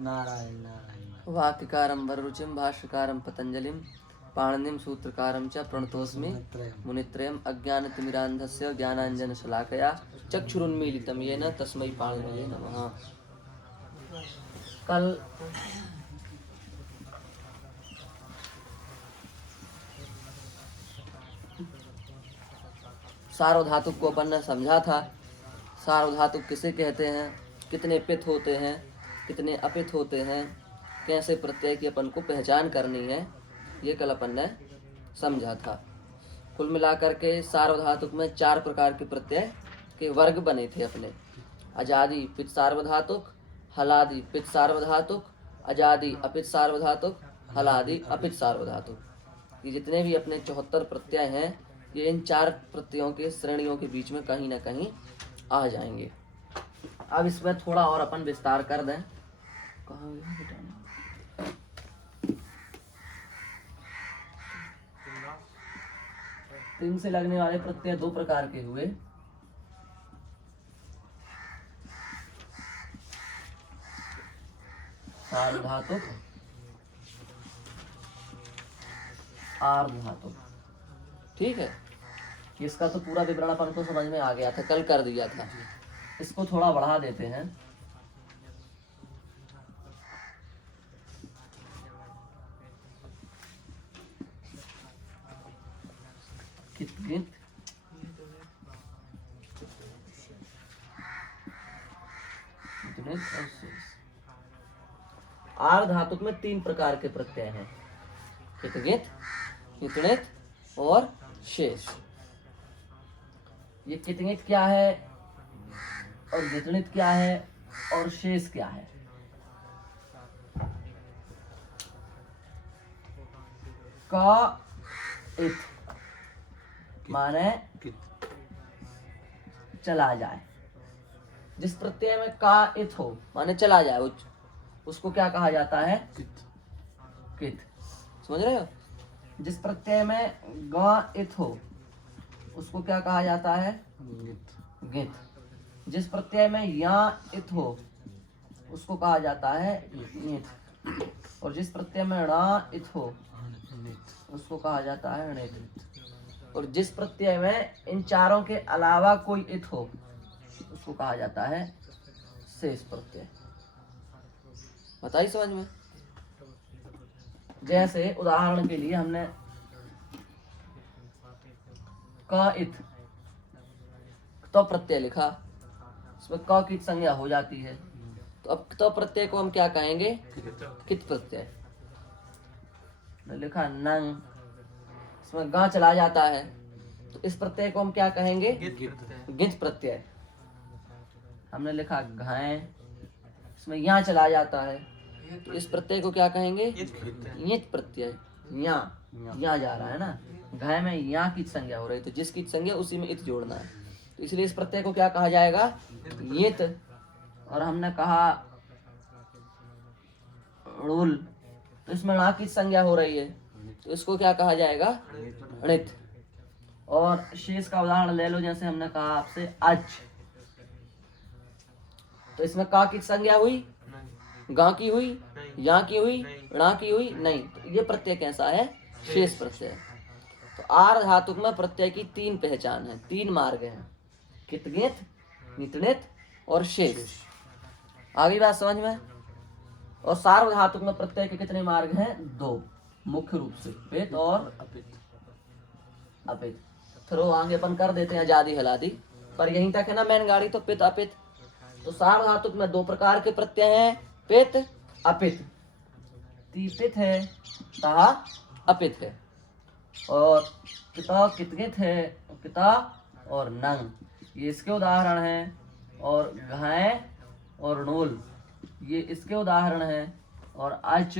नारायण नारायण। वाक्यकारं वररुचिं भाष्यकारं पतंजलिं पाणिनिं सूत्रकारं च प्रणतोस्मि मुनित्रयम्। अज्ञानतिमिरान्धस्य ज्ञानाञ्जनशलाकया चक्षुरुन्मीलितं येन तस्मै पाणिनये नमः। कल सार्वधातुक को अपन ने समझा था। सार्वधातुक किसे कहते हैं, कितने पित होते हैं, कितने अपित होते हैं, कैसे प्रत्यय की अपन को पहचान करनी है, ये कल अपन ने समझा था। कुल मिलाकर के सार्वधातुक में 4 प्रकार के प्रत्यय के वर्ग बने थे अपने। अजादि पित सार्वधातुक, हलादि पित सार्वधातुक, अजादि अपित सार्वधातुक, हलादि अपित सार्वधातुक। ये जितने भी अपने 74 प्रत्यय हैं, ये इन 4 प्रत्ययों के श्रेणियों के बीच में कहीं ना कहीं आ जाएंगे। अब इसमें थोड़ा और अपन विस्तार कर दें। कहाँ गया बेटा? तीन से लगने वाले प्रत्यय 2 प्रकार के हुए। सार्वधातुक, आर्धधातुक। ठीक है, इसका तो पूरा विवरण अपन को समझ में आ गया था, कल कर दिया था। इसको थोड़ा बढ़ा देते हैं। कित आर्धधातुक में 3 प्रकार के प्रत्यय हैं, कितगित, कितणित और शेष। ये कितगित क्या है और गितणित क्या है और शेष क्या है? का इत माने चला जाए। जिस प्रत्यय में का इत हो माने चला जाए, उसको क्या कहा जाता है? कित। समझ रहे हो? जिस प्रत्यय में ग इत हो उसको क्या कहा जाता है? गित। जिस प्रत्यय में या इत हो उसको कहा जाता है नित। और जिस प्रत्यय में णा इत हो उसको कहा जाता है णित। और जिस प्रत्यय में इन चारों के अलावा कोई इत हो उसको कहा जाता है शेष प्रत्यय। बताइए समझ में? जैसे उदाहरण के लिए हमने क इत तो प्रत्यय लिखा, इसमें क की संज्ञा हो जाती है, तो अब तो प्रत्यय को हम क्या कहेंगे? कित प्रत्यय। लिखा नंग, इसमें गा चला जाता है, तो इस प्रत्यय को हम क्या कहेंगे? गित प्रत्यय। हमने लिखा घाय, इसमें यहाँ चला जाता है, तो इस प्रत्यय को क्या कहेंगे? यित प्रत्यय। यहाँ जा रहा है ना, घाय में यहाँ की संज्ञा हो रही, तो जिसकी संज्ञा उसी में इत जोड़ना है, तो इसलिए इस प्रत्यय को क्या कहा जाएगा? यित। और हमने कहा णुल, तो इसमें णा की संज्ञा हो रही है, तो इसको क्या कहा जाएगा? णित। और शेष का उदाहरण ले लो, जैसे हमने कहा आपसे अच, तो इसमें का की संज्ञा हुई? गा की हुई? या की हुई? णा की हुई? नहीं। तो ये प्रत्यय कैसा है? शेष प्रत्यय। तो आर्धधातुक में प्रत्यय की 3 पहचान है, 3 मार्ग हैं, कितगित, नितणित और शेष। आगे बात समझ में? और सार्वधातुक में प्रत्यय के कितने मार्ग हैं? 2 मुख्य रूप से, पित और अपित। फिर वो आगे अपन कर देते हैं अजादि हलादि, पर यहीं तक है ना मेन गाड़ी, तो पित अपित। तो सार्वधातुक में 2 प्रकार के प्रत्यय हैं, पित अपित। ती पित है, ता अपित है। और पिता कितगित है, पिता और नंग, ये इसके उदाहरण हैं। और घाय और णोल ये इसके उदाहरण हैं। और अच,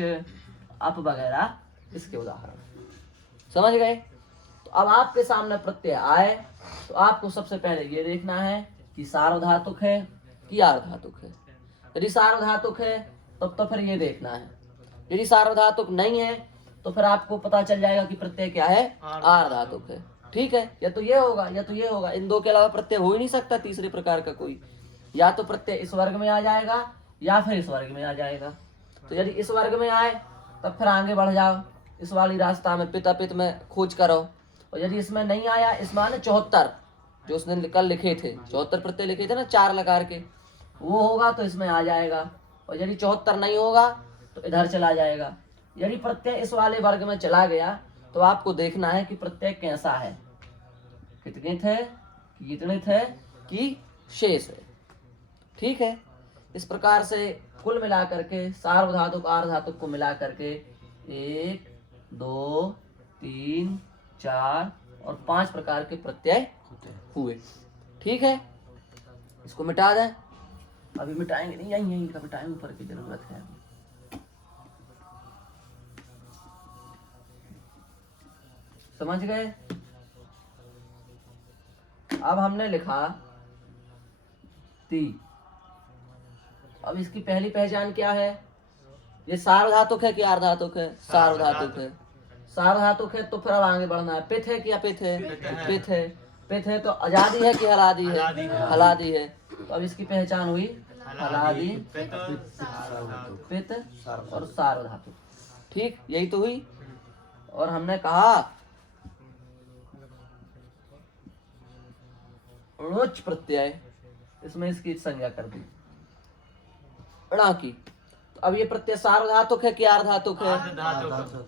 अप वगैरह इसके उदाहरण। समझ गए? तो अब आपके सामने प्रत्यय आए तो आपको सबसे पहले ये देखना है कि सार्वधातुक है कि आर्धधातुक है। यदि सार्वधातुक है तब तो फिर ये देखना है, यदि सार्वधातुक नहीं है तो फिर आपको पता चल जाएगा कि प्रत्यय क्या है? आर्धधातुक है। ठीक है, या तो ये होगा या तो ये होगा, इन 2 के अलावा प्रत्यय हो ही नहीं सकता तीसरे प्रकार का कोई। या तो प्रत्यय इस वर्ग में आ जाएगा या फिर इस वर्ग में आ जाएगा। तो यदि इस वर्ग में आए तब फिर आगे बढ़ जाओ, इस वाली रास्ता में पित अपित में खोज करो। और यदि इसमें नहीं आया, इसमें आने 74 जो उसने कल लिखे थे, 74 प्रत्यय लिखे थे ना 4 लकार के, वो होगा तो इसमें आ जाएगा। और यदि 74 नहीं होगा तो इधर चला जाएगा। यदि प्रत्यय इस वाले वर्ग में चला गया तो आपको देखना है कि प्रत्यय कैसा है, कितनित है, कितनित है कि शेष है। ठीक है। इस प्रकार से कुल मिलाकर के सार्वधातुक आर्धातुक को मिला करके 1 2 3 4 और 5 प्रकार के प्रत्यय हुए। ठीक है, इसको मिटा दें। अभी मिटाएंगे नहीं, यहीं का मिटाएंगे, ऊपर की जरूरत है। समझ गए? अब हमने लिखा ती। अब इसकी पहली पहचान क्या है? ये सार्वधातुक है कि आर्धातुक है? सार्वधातुक है। सार्वधातुक है तो फिर अब आगे बढ़ना है। पित है कि अपित है? पित है। पित है तो आजादी है कि हलादी है? हलादी है। तो अब इसकी पहचान हुई हलादी, पित और सार्वधातुक। ठीक, यही तो हुई। और हमने कहा णुच प्रत्यय, इसमें इसकी संज्ञा कर दी णा की। तो अब ये प्रत्यय सार्वधातुक है कि आर्धातुक है?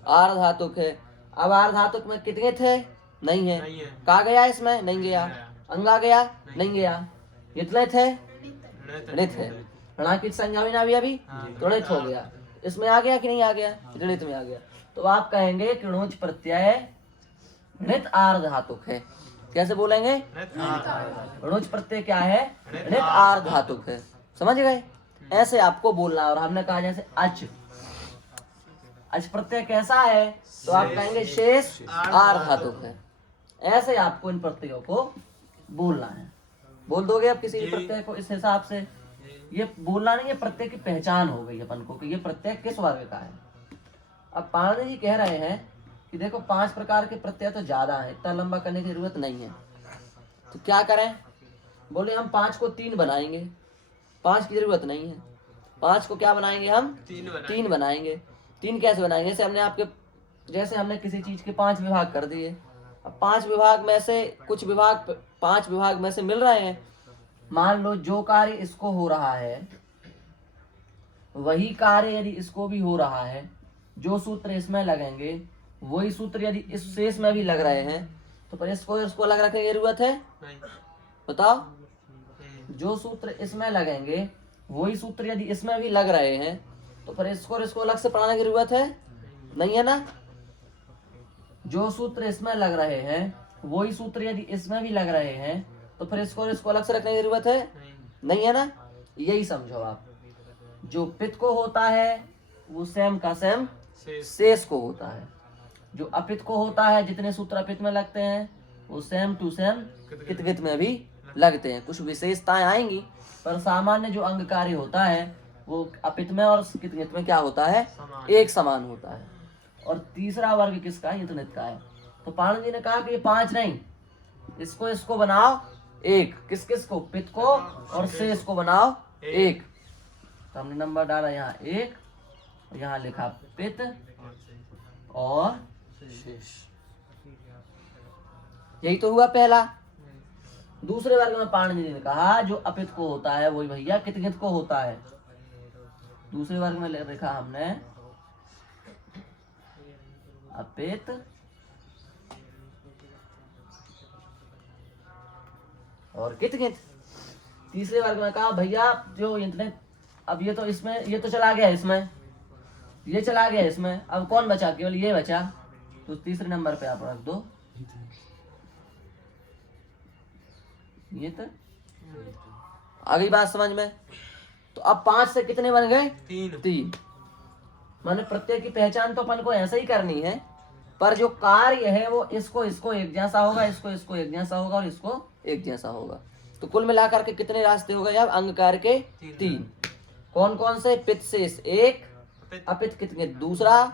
आर्धातुक है। अब आर्धातुक में कितने थे? नहीं है। कहा गया इसमें? नहीं गया। अंगा गया? नहीं गया। कितने थे? णित है। णा की संज्ञा हुई ना अभी तो णित हो गया। इसमें आ गया कि नहीं आ गया? णित में आ गया। तो आप कहेंगे कि णुच प्रत्यय णित आर्धातुक है। कैसे बोलेंगे? णुच प्रत्यय क्या है? णित आर्धातुक है। समझ गए? ऐसे आपको बोलना। और हमने कहा जैसे अच, अच प्रत्यय कैसा है? तो आप कहेंगे शेष आर्धातुक है। ऐसे आपको इन प्रत्ययों को बोलना है। बोल दोगे अब किसी भी प्रत्यय को इस हिसाब से? ये बोलना नहीं है, प्रत्यय की पहचान हो गई अपन को कि ये प्रत्यय किस वर्ग का है। अब पाणिनि जी कह रहे हैं कि देखो 5 प्रकार के प्रत्यय तो ज्यादा है, इतना लंबा करने की जरूरत नहीं है, तो क्या करें? बोले हम 5 को 3 बनाएंगे। 5 की जरूरत नहीं है। 5 को क्या बनाएंगे हम? 3 बनाएंगे। 3 कैसे बनाएंगे? जैसे हमने किसी चीज के 5 विभाग कर दिए। अब 5 विभाग में से कुछ विभाग 5 विभाग में से मिल रहे हैं। मान लो जो कार्य इसको हो रहा है वही कार्य यदि इसको भी हो रहा है, जो सूत्र इसमें लगेंगे वही सूत्र यदि इस शेष में भी लग रहे हैं, तो पर इसको अलग रखने की जरूरत है? बताओ। जो सूत्र इसमें लगेंगे वही सूत्र यदि इसमें भी लग रहे हैं, तो फिर इसको अलग से पढ़ाने की जरूरत है? नहीं है ना। जो सूत्र इसमें लग रहे हैं वही सूत्र यदि इसमें भी लग रहे हैं, तो फिर इसको अलग से रखने की जरूरत है? नहीं है ना। यही समझो आप। जो पित को होता है वो सेम का सेम शेष को होता है। जो अपित को होता है, जितने सूत्र अपित में लगते हैं वो सेम टू सेम कित में भी लगते हैं। कुछ विशेषताएं आएंगी, पर सामान्य जो अंग कार्य होता है वो अपित में और कित में क्या होता है? एक समान होता है। और तीसरा वर्ग किसका है? इतनित का है। तो पाणिनि जी ने कहा कि ये 5 नहीं, इसको बनाओ 1। किस को? पित को और शेष को बनाओ 1। तो हमने नंबर डाला यहाँ 1, यहाँ लिखा पित और शेष। यही तो हुआ पहला। दूसरे वर्ग में पाणिनि जी ने कहा जो अपित को होता है वही भैया कित को होता है। दूसरे वर्ग में लिखा हमने अपित और कित। तीसरे वर्ग में कहा भैया जो इतने, अब ये तो इसमें, ये तो चला गया इसमें, ये चला गया इसमें, अब कौन बचा? केवल ये बचा। तो तीसरे नंबर पे आप रख दो ये। तो आ गई बात समझ में? तो अब 5 से कितने बन गए? 3। माने प्रत्यय की पहचान तो अपन को ऐसे ही करनी है, पर जो कार्य है वो इसको एक जैसा होगा, इसको एक जैसा होगा और इसको एक जैसा होगा। तो कुल मिलाकर के कितने रास्ते हो गए अब अंग कार्य के? 3। कौन कौन से? पित शेष 1, अपित कित दूसरा,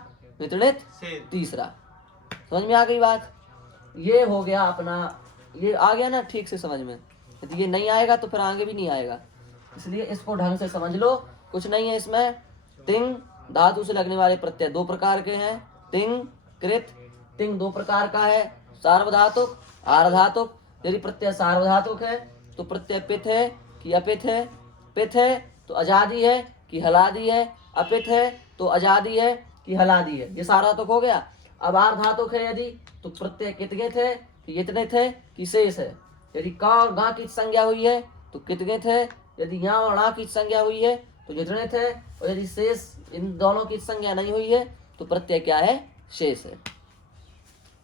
वितरित तीसरा। समझ में आ गई बात? ये हो गया अपना, ये आ गया ना ठीक से समझ में? यदि ये नहीं आएगा तो फिर आगे भी नहीं आएगा, इसलिए इसको ढंग से समझ लो। कुछ नहीं है इसमें। तिंग धातु से लगने वाले प्रत्यय दो प्रकार के हैं, तिंग कृत। तिंग दो प्रकार का है, सार्वधातुक आर्धातुक। यदि प्रत्यय सार्वधातुक है तो प्रत्यय पित है कि अपित है, पित है तो अजादी है कि हलादी है, अपित है तो अजादी है कि हलादी है, ये सार्वधातुक हो गया। अब आर्धातुक है यदि तो प्रत्यय कितगित है कि यतनित है कि शेष है। यदि का और गा की संज्ञा हुई है तो कितगित है, यदि यहाँ और णा की संज्ञा हुई है तो यतनित है, और यदि शेष इन दोनों की संज्ञा नहीं हुई है तो प्रत्यय क्या है, शेष है।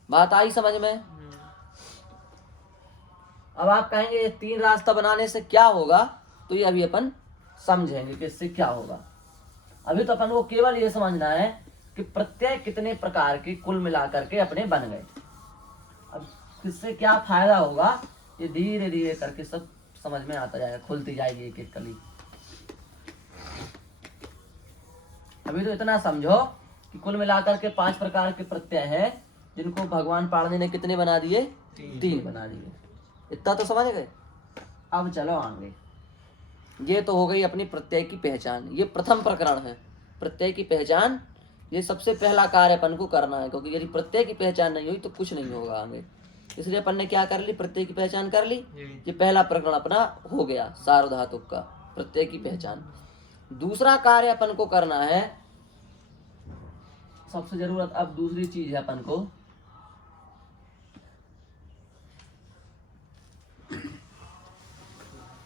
बात आई समझ में? अब आप कहेंगे तीन रास्ता बनाने से क्या होगा, तो ये अभी अपन समझेंगे कि इससे क्या होगा। अभी तो अपन को केवल ये समझना है कि प्रत्यय कितने प्रकार के कुल मिलाकर के अपने बन गए। अब किससे क्या फायदा होगा ये धीरे धीरे करके सब समझ में आता जाएगा, खुलती जाएगी एक एक कली। अभी तो इतना समझो कि कुल मिलाकर के 5 प्रकार के प्रत्यय हैं, जिनको भगवान पाणिनि ने कितने बना दिए, 3 बना दिए। इतना तो समझ गए। अब चलो आगे। ये तो हो गई अपनी प्रत्यय की पहचान, ये प्रथम प्रकरण है। प्रत्यय की पहचान ये सबसे पहला कार्य अपन को करना है, क्योंकि यदि प्रत्यय की पहचान नहीं हुई तो कुछ नहीं होगा आगे। इसलिए अपन ने क्या कर ली, प्रत्यय की पहचान कर ली। ये पहला प्रकरण अपना हो गया सार्वधातुक का, प्रत्यय की पहचान। दूसरा कार्य अपन को करना है, सबसे जरूरत अब दूसरी चीज है अपन को,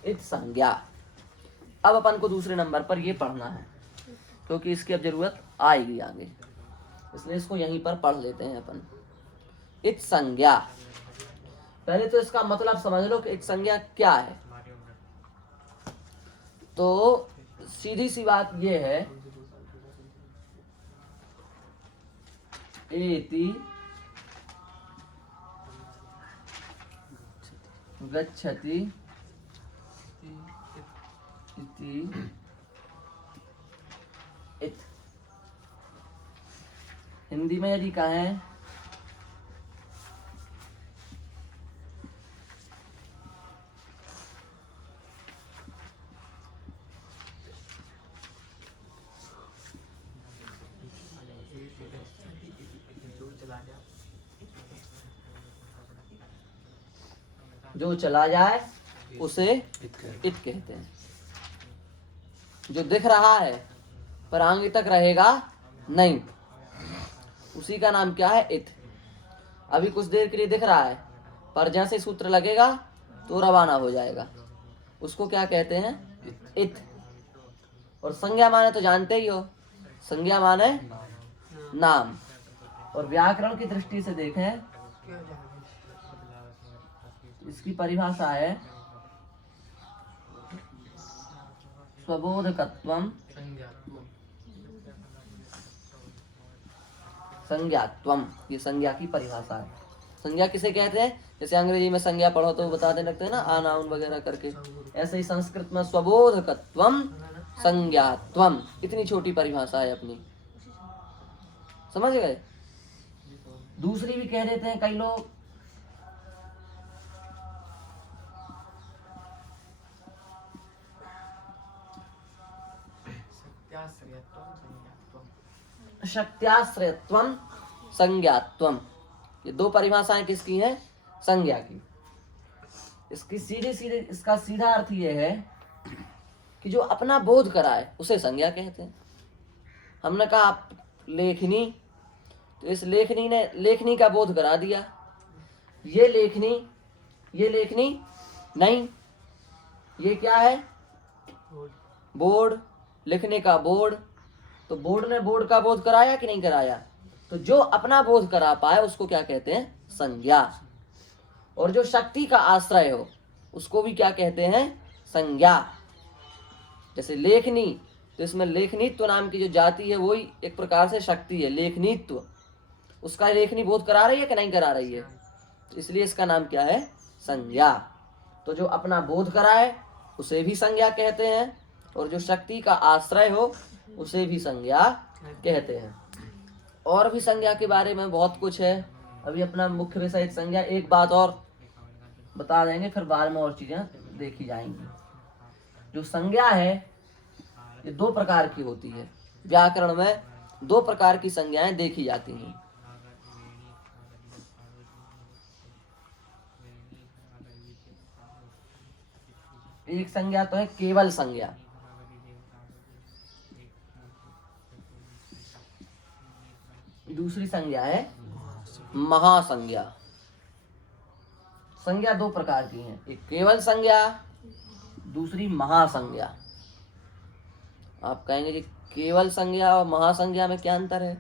इत संज्ञा। अब अपन को दूसरे नंबर पर ये पढ़ना है, क्योंकि इसकी अब जरूरत आएगी आगे, इसलिए इसको यहीं पर पढ़ लेते हैं अपन। इत संज्ञा, पहले तो इसका मतलब समझ लो कि इत संज्ञा क्या है। तो सीधी सी बात ये है, एति गच्छति इति इत। हिंदी में यदि कहें जो चला जाए उसे इत कहते हैं। जो दिख रहा है पर आगे तक रहेगा नहीं, उसी का नाम क्या है, इत। अभी कुछ देर के लिए दिख रहा है, पर जैसे सूत्र लगेगा तो रवाना हो जाएगा, उसको क्या कहते हैं, इत। और संज्ञा माने तो जानते ही हो, संज्ञा माने नाम। और व्याकरण की दृष्टि से देखें, इसकी परिभाषा है स्वबोधकत्वम संज्ञात्वम, ये संज्ञा की परिभाषा है। संज्ञा किसे कहते हैं, जैसे अंग्रेजी में संज्ञा पढ़ो तो बताते लगते हैं ना, आ नाउन वगैरह करके, ऐसे ही संस्कृत में स्वबोधकत्वम संज्ञात्वम, इतनी छोटी परिभाषा है अपनी, समझ गए। दूसरी भी कह देते हैं कई लोग, शक्त्याश्रयत्वम संज्ञात्वम। ये दो परिभाषाएं किसकी हैं, संज्ञा की। इसकी इसका सीधा अर्थ ये है कि जो अपना बोध कराए उसे संज्ञा कहते हैं। हमने कहा आप लेखनी, तो इस लेखनी ने लेखनी का बोध करा दिया। ये लेखनी नहीं, ये क्या है, बोर्ड, लिखने का बोर्ड। तो बोर्ड ने बोर्ड का बोध कराया कि नहीं कराया, तो जो अपना बोध करा पाए उसको क्या कहते हैं, संज्ञा। और जो शक्ति का आश्रय हो उसको भी क्या कहते हैं, संज्ञा। जैसे लेखनी, तो इसमें लेखनीत्व नाम की जो जाति है वही एक प्रकार से शक्ति है, लेखनीत्व। उसका लेखनी बोध करा रही है कि नहीं करा रही है, तो इसलिए इसका नाम क्या है, संज्ञा। तो जो अपना बोध कराए उसे भी संज्ञा कहते हैं, और जो शक्ति का आश्रय हो उसे भी संज्ञा कहते हैं। और भी संज्ञा के बारे में बहुत कुछ है, अभी अपना मुख्य विषय संज्ञा। एक बात और बता देंगे, फिर बाद में और चीजें देखी जाएंगी। जो संज्ञा है ये दो प्रकार की होती है। व्याकरण में दो प्रकार की संज्ञाएं देखी जाती हैं। एक संज्ञा तो है केवल संज्ञा, दूसरी संज्ञा है महासंज्ञा। संज्ञा दो प्रकार की हैं, एक केवल संज्ञा, दूसरी महासंज्ञा। आप कहेंगे कि केवल संज्ञा और महासंज्ञा में क्या अंतर है?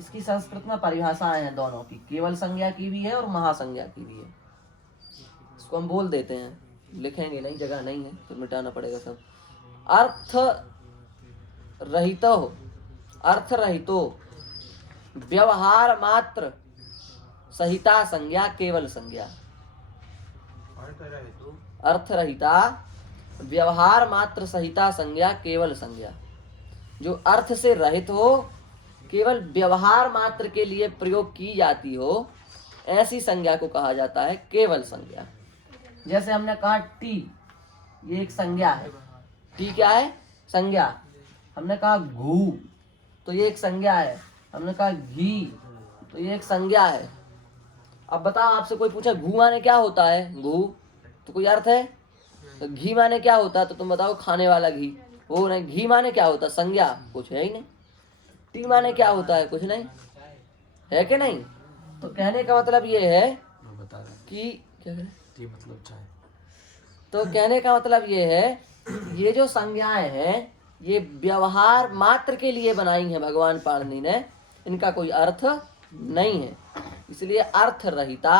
इसकी संस्कृत में परिभाषाएं हैं दोनों की, केवल संज्ञा की भी है और महासंज्ञा की भी है। इसको हम बोल देते हैं, लिखेंगे नहीं, जगह नहीं है, फिर मिटाना पड़ेगा सब। अर्थ रहितो व्यवहार मात्र सहिता संज्ञा केवल संज्ञा। अर्थ रहिता व्यवहार मात्र सहिता संज्ञा केवल संज्ञा। जो अर्थ से रहित हो, केवल व्यवहार मात्र के लिए प्रयोग की जाती हो, ऐसी संज्ञा को कहा जाता है केवल संज्ञा। जैसे हमने कहा टी, ये एक संज्ञा है। टी क्या है? संज्ञा। हमने कहा घू, तो ये एक संज्ञा है। हमने कहा घी, तो ये एक संज्ञा है। अब बताओ, आपसे कोई पूछा घू माने क्या होता है? घू तो कोई अर्थ है? तो घी माने क्या होता है? तो तुम बताओ, खाने वाला घी। वो नहीं, घी माने क्या होता है? संज्ञा, कुछ है ही नहीं। टी माने क्या होता है? कुछ नहीं है कि नहीं? तो कहने का मतलब ये है कि क्या है? टी मतलब चाय। तो कहने का मतलब ये है, ये जो संज्ञाएं हैं ये व्यवहार मात्र के लिए बनाई हैं भगवान पाणिनि ने, इनका कोई अर्थ नहीं है। इसलिए अर्थ रहिता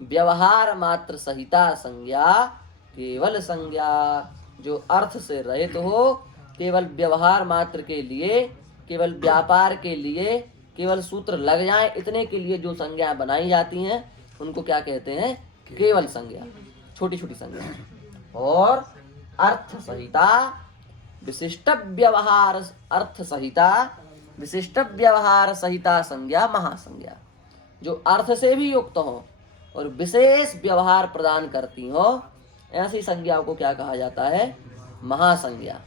व्यवहार मात्र सहिता संज्ञा केवल संज्ञा। जो अर्थ से रहित हो, केवल व्यवहार मात्र के लिए, केवल व्यापार के लिए, केवल सूत्र लग जाए इतने के लिए जो संज्ञा बनाई जाती हैं, उनको क्या कहते हैं? केवल संज्ञा, छोटी छोटी संज्ञा। और अर्थ सहिता विशिष्ट व्यवहार, अर्थ सहिता विशिष्ट व्यवहार सहिता संज्ञा महासंज्ञा। जो अर्थ से भी युक्त हो और विशेष व्यवहार प्रदान करती हो, ऐसी संज्ञा को क्या कहा जाता है? महासंज्ञा।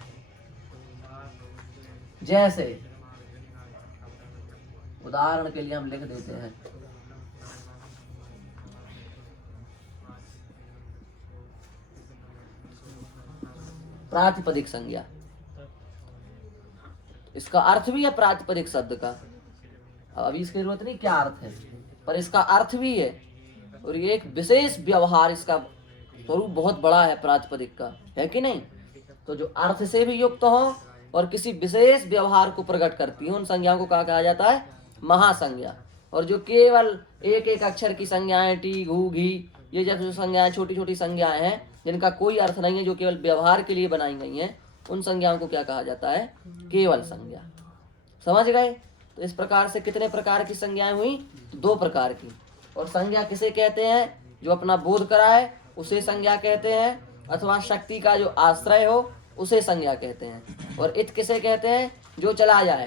जैसे उदाहरण के लिए हम लिख देते हैं, प्रातिपदिक संज्ञा। इसका अर्थ भी है प्रातिपदिक शब्द का। अभी इसकी जरूरत नहीं क्या अर्थ है, पर इसका अर्थ भी है। और ये एक विशेष व्यवहार, इसका स्वरूप बहुत बड़ा है प्रातिपदिक का, है कि नहीं? तो जो अर्थ से भी युक्त हो और किसी विशेष व्यवहार को प्रकट करती हो, उन संज्ञाओं को कहा जाता है महासंज्ञा। और जो केवल एक एक अक्षर की संज्ञाएं, टी, घू, घी, ये जैसे संज्ञाएं छोटी छोटी संज्ञाएं हैं जिनका कोई अर्थ नहीं है, जो केवल व्यवहार के लिए बनाई गई हैं, उन संज्ञाओं को क्या कहा जाता है? केवल संज्ञा। समझ गए? तो इस प्रकार से कितने प्रकार की संज्ञाएं हुई? दो प्रकार की। और संज्ञा किसे कहते हैं? जो अपना बोध कराए उसे संज्ञा कहते हैं, अथवा शक्ति का जो आश्रय हो उसे संज्ञा कहते हैं। और इत किसे कहते हैं? जो चला जाए,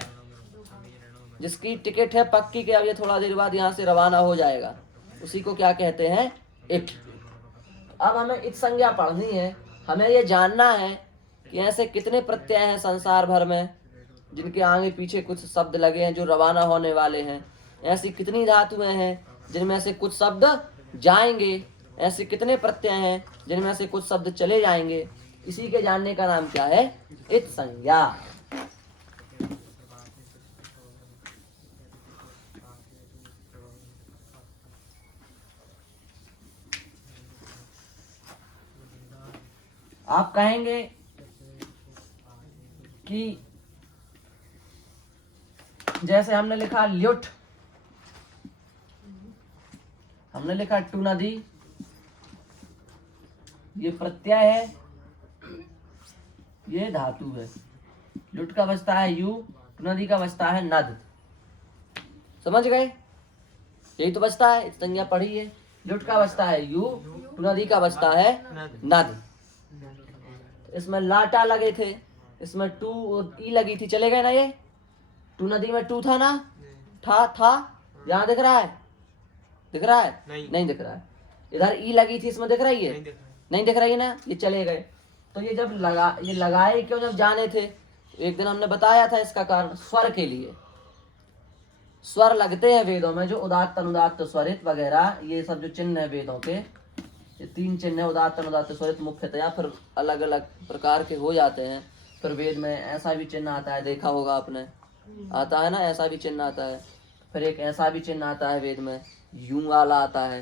जिसकी टिकट है पक्की के अब ये थोड़ा देर बाद यहाँ से रवाना हो जाएगा, उसी को क्या कहते हैं? इत। अब हमें इत संज्ञा पढ़नी है। हमें ये जानना है कि ऐसे कितने प्रत्यय हैं संसार भर में जिनके आगे पीछे कुछ शब्द लगे हैं जो रवाना होने वाले हैं। ऐसी कितनी धातुएं हैं जिनमें से कुछ शब्द जाएंगे। ऐसे कितने प्रत्यय हैं जिनमें से कुछ शब्द चले जाएंगे। इसी के जानने का नाम क्या है? इत संज्ञा। आप कहेंगे कि जैसे हमने लिखा ल्युट, हमने लिखा टू नदी, ये प्रत्यय है, ये धातु है। लुट का बचता है यू, टू नदी का बचता है नद। समझ गए? यही तो बचता है, संज्ञा पढ़ी है। लुट का बचता है यू, टू नदी का बचता है नद। इसमें लाटा लगे थे, इसमें टू और ई लगी थी, चले गए ना ये? टू नदी में टू था ना? था यहाँ दिख रहा है? दिख रहा है? नहीं दिख रहा है। इधर ई लगी थी, इसमें दिख रही है? नहीं दिख रही है ना? ये चले गए। तो ये जब ये लगाए क्यों जब जाने थे, एक दिन हमने बताया था इसका कारण, स्वर के लिए। स्वर लगते हैं वेदों में, जो उदात्त अनुदात्त स्वरित वगैरह, ये सब जो चिन्ह है वेदों के, ये 3 चिन्ह है, उदात्त अनुदात्त स्वरित मुख्यतया, फिर अलग अलग प्रकार के हो जाते हैं। फिर वेद में ऐसा भी चिन्ह आता है, देखा होगा आपने, आता है ना, ऐसा भी चिन्ह आता है। फिर एक ऐसा भी चिन्ह आता है वेद में, यूं वाला आता है।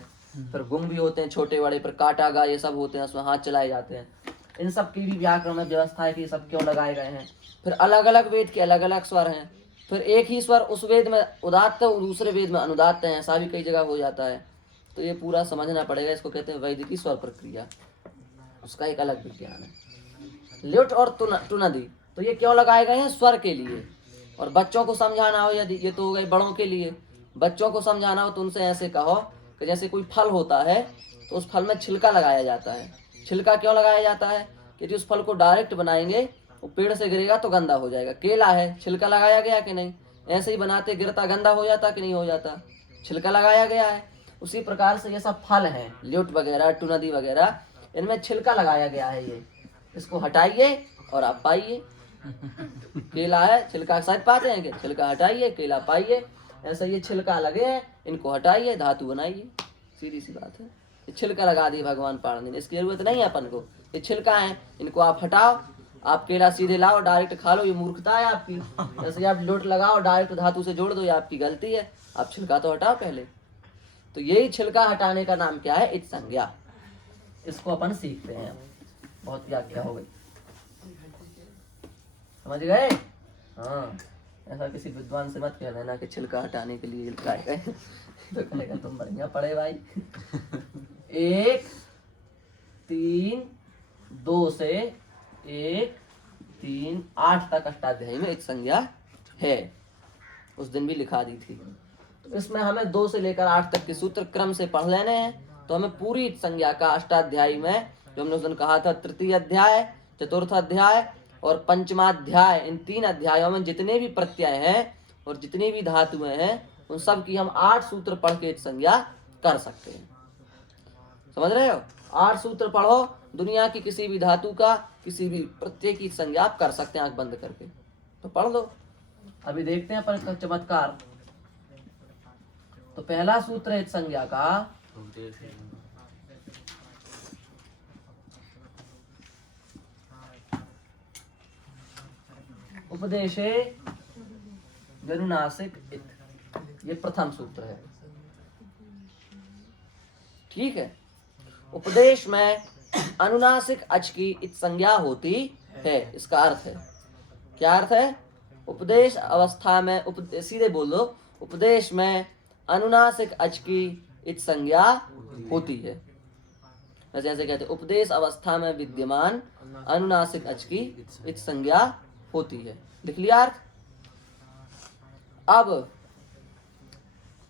फिर गुंग भी होते हैं छोटे बड़े, फिर काटा गा, ये सब होते हैं, उसमें हाथ चलाए जाते हैं। इन सब की भी व्याकरण में व्यवस्था है कि ये सब क्यों लगाए गए हैं। फिर अलग अलग वेद के अलग अलग स्वर हैं। फिर एक ही स्वर उस वेद में उदात्त है, दूसरे वेद में अनुदात्त है, ऐसा भी कई जगह हो जाता है। तो ये पूरा समझना पड़ेगा, इसको कहते हैं वैदिकी स्वर प्रक्रिया, उसका एक अलग विज्ञान है। ल्युट और टुनदी, तो ये क्यों लगाए गए हैं? स्वर के लिए। और बच्चों को समझाना हो, यदि ये तो हो गए बड़ों के लिए, बच्चों को समझाना हो तो उनसे ऐसे कहो कि जैसे कोई फल होता है तो उस फल में छिलका लगाया जाता है। छिलका क्यों लगाया जाता है? कि उस फल को डायरेक्ट बनाएंगे, वो पेड़ से गिरेगा तो गंदा हो जाएगा। केला है, छिलका लगाया गया कि नहीं? ऐसे ही बनाते गिरता गंदा हो जाता कि नहीं हो जाता? छिलका लगाया गया है। उसी प्रकार से ये सब फल हैं, ल्युट वगैरह, टुनदी वगैरह, इनमें छिलका लगाया गया है। ये इसको हटाइए और आप पाइए। केला है, छिलका शायद पाते हैं कि छिलका हटाइए, केला पाइए। ऐसे ये छिलका लगे हैं, इनको हटाइए, धातु बनाइए। सीधी सी बात है। ये छिलका लगा दिए भगवान पाणिनि ने, इसकी जरूरत नहीं है अपन को। ये छिलका है, इनको आप हटाओ। आप केला सीधे लाओ डायरेक्ट खा लो, ये मूर्खता है आपकी। जैसे आप लोट लगाओ डायरेक्ट धातु से जोड़ दो, ये आपकी गलती है। आप छिलका तो हटाओ पहले। तो यही छिलका हटाने का नाम क्या है? इत संज्ञा। इसको अपन सीखते हैं। बहुत व्याख्या हो गई, समझ गए? हाँ, ऐसा किसी विद्वान से मत कह देना कि छिलका हटाने के लिए लिखाए गए तो कहेगा तुम बढ़िया पढ़े भाई। 1 3 2 से 1 3 8 तक अष्टाध्यायी में एक संज्ञा है, उस दिन भी लिखा दी थी। तो इसमें हमें 2 से लेकर 8 तक के सूत्र क्रम से पढ़ लेने हैं। तो हमें पूरी संज्ञा का अष्टाध्यायी में, जो हमने उस दिन कहा था, तृतीय अध्याय, चतुर्थ अध्याय और पंचमाध्याय, इन 3 अध्यायों में जितने भी प्रत्यय हैं और जितनी भी धातुएं हैं, उन सब की हम 8 सूत्र पढ़ के संज्ञा कर सकते हैं। समझ रहे हो? 8 सूत्र पढ़ो, दुनिया की किसी भी धातु का, किसी भी प्रत्यय की संज्ञा आप कर सकते हैं आंख बंद करके। तो पढ़ लो। अभी देखते हैं पर चमत्कार। तो पहला सूत्र है संज्ञा का, उपदेशे गनुनासिक इत। ये प्रथम सूत्र है, ठीक है। उपदेश में अनुनासिक अच की इत संज्ञा होती है। इसका अर्थ है, क्या अर्थ है? उपदेश अवस्था में, सीधे बोल दो, उपदेश में अनुनासिक अच की इत संज्ञा होती है। वैसे ऐसे कहते हैं, उपदेश अवस्था में विद्यमान अनुनासिक अच की इत संज्ञा होती है। लिख लिया अर्थ? अब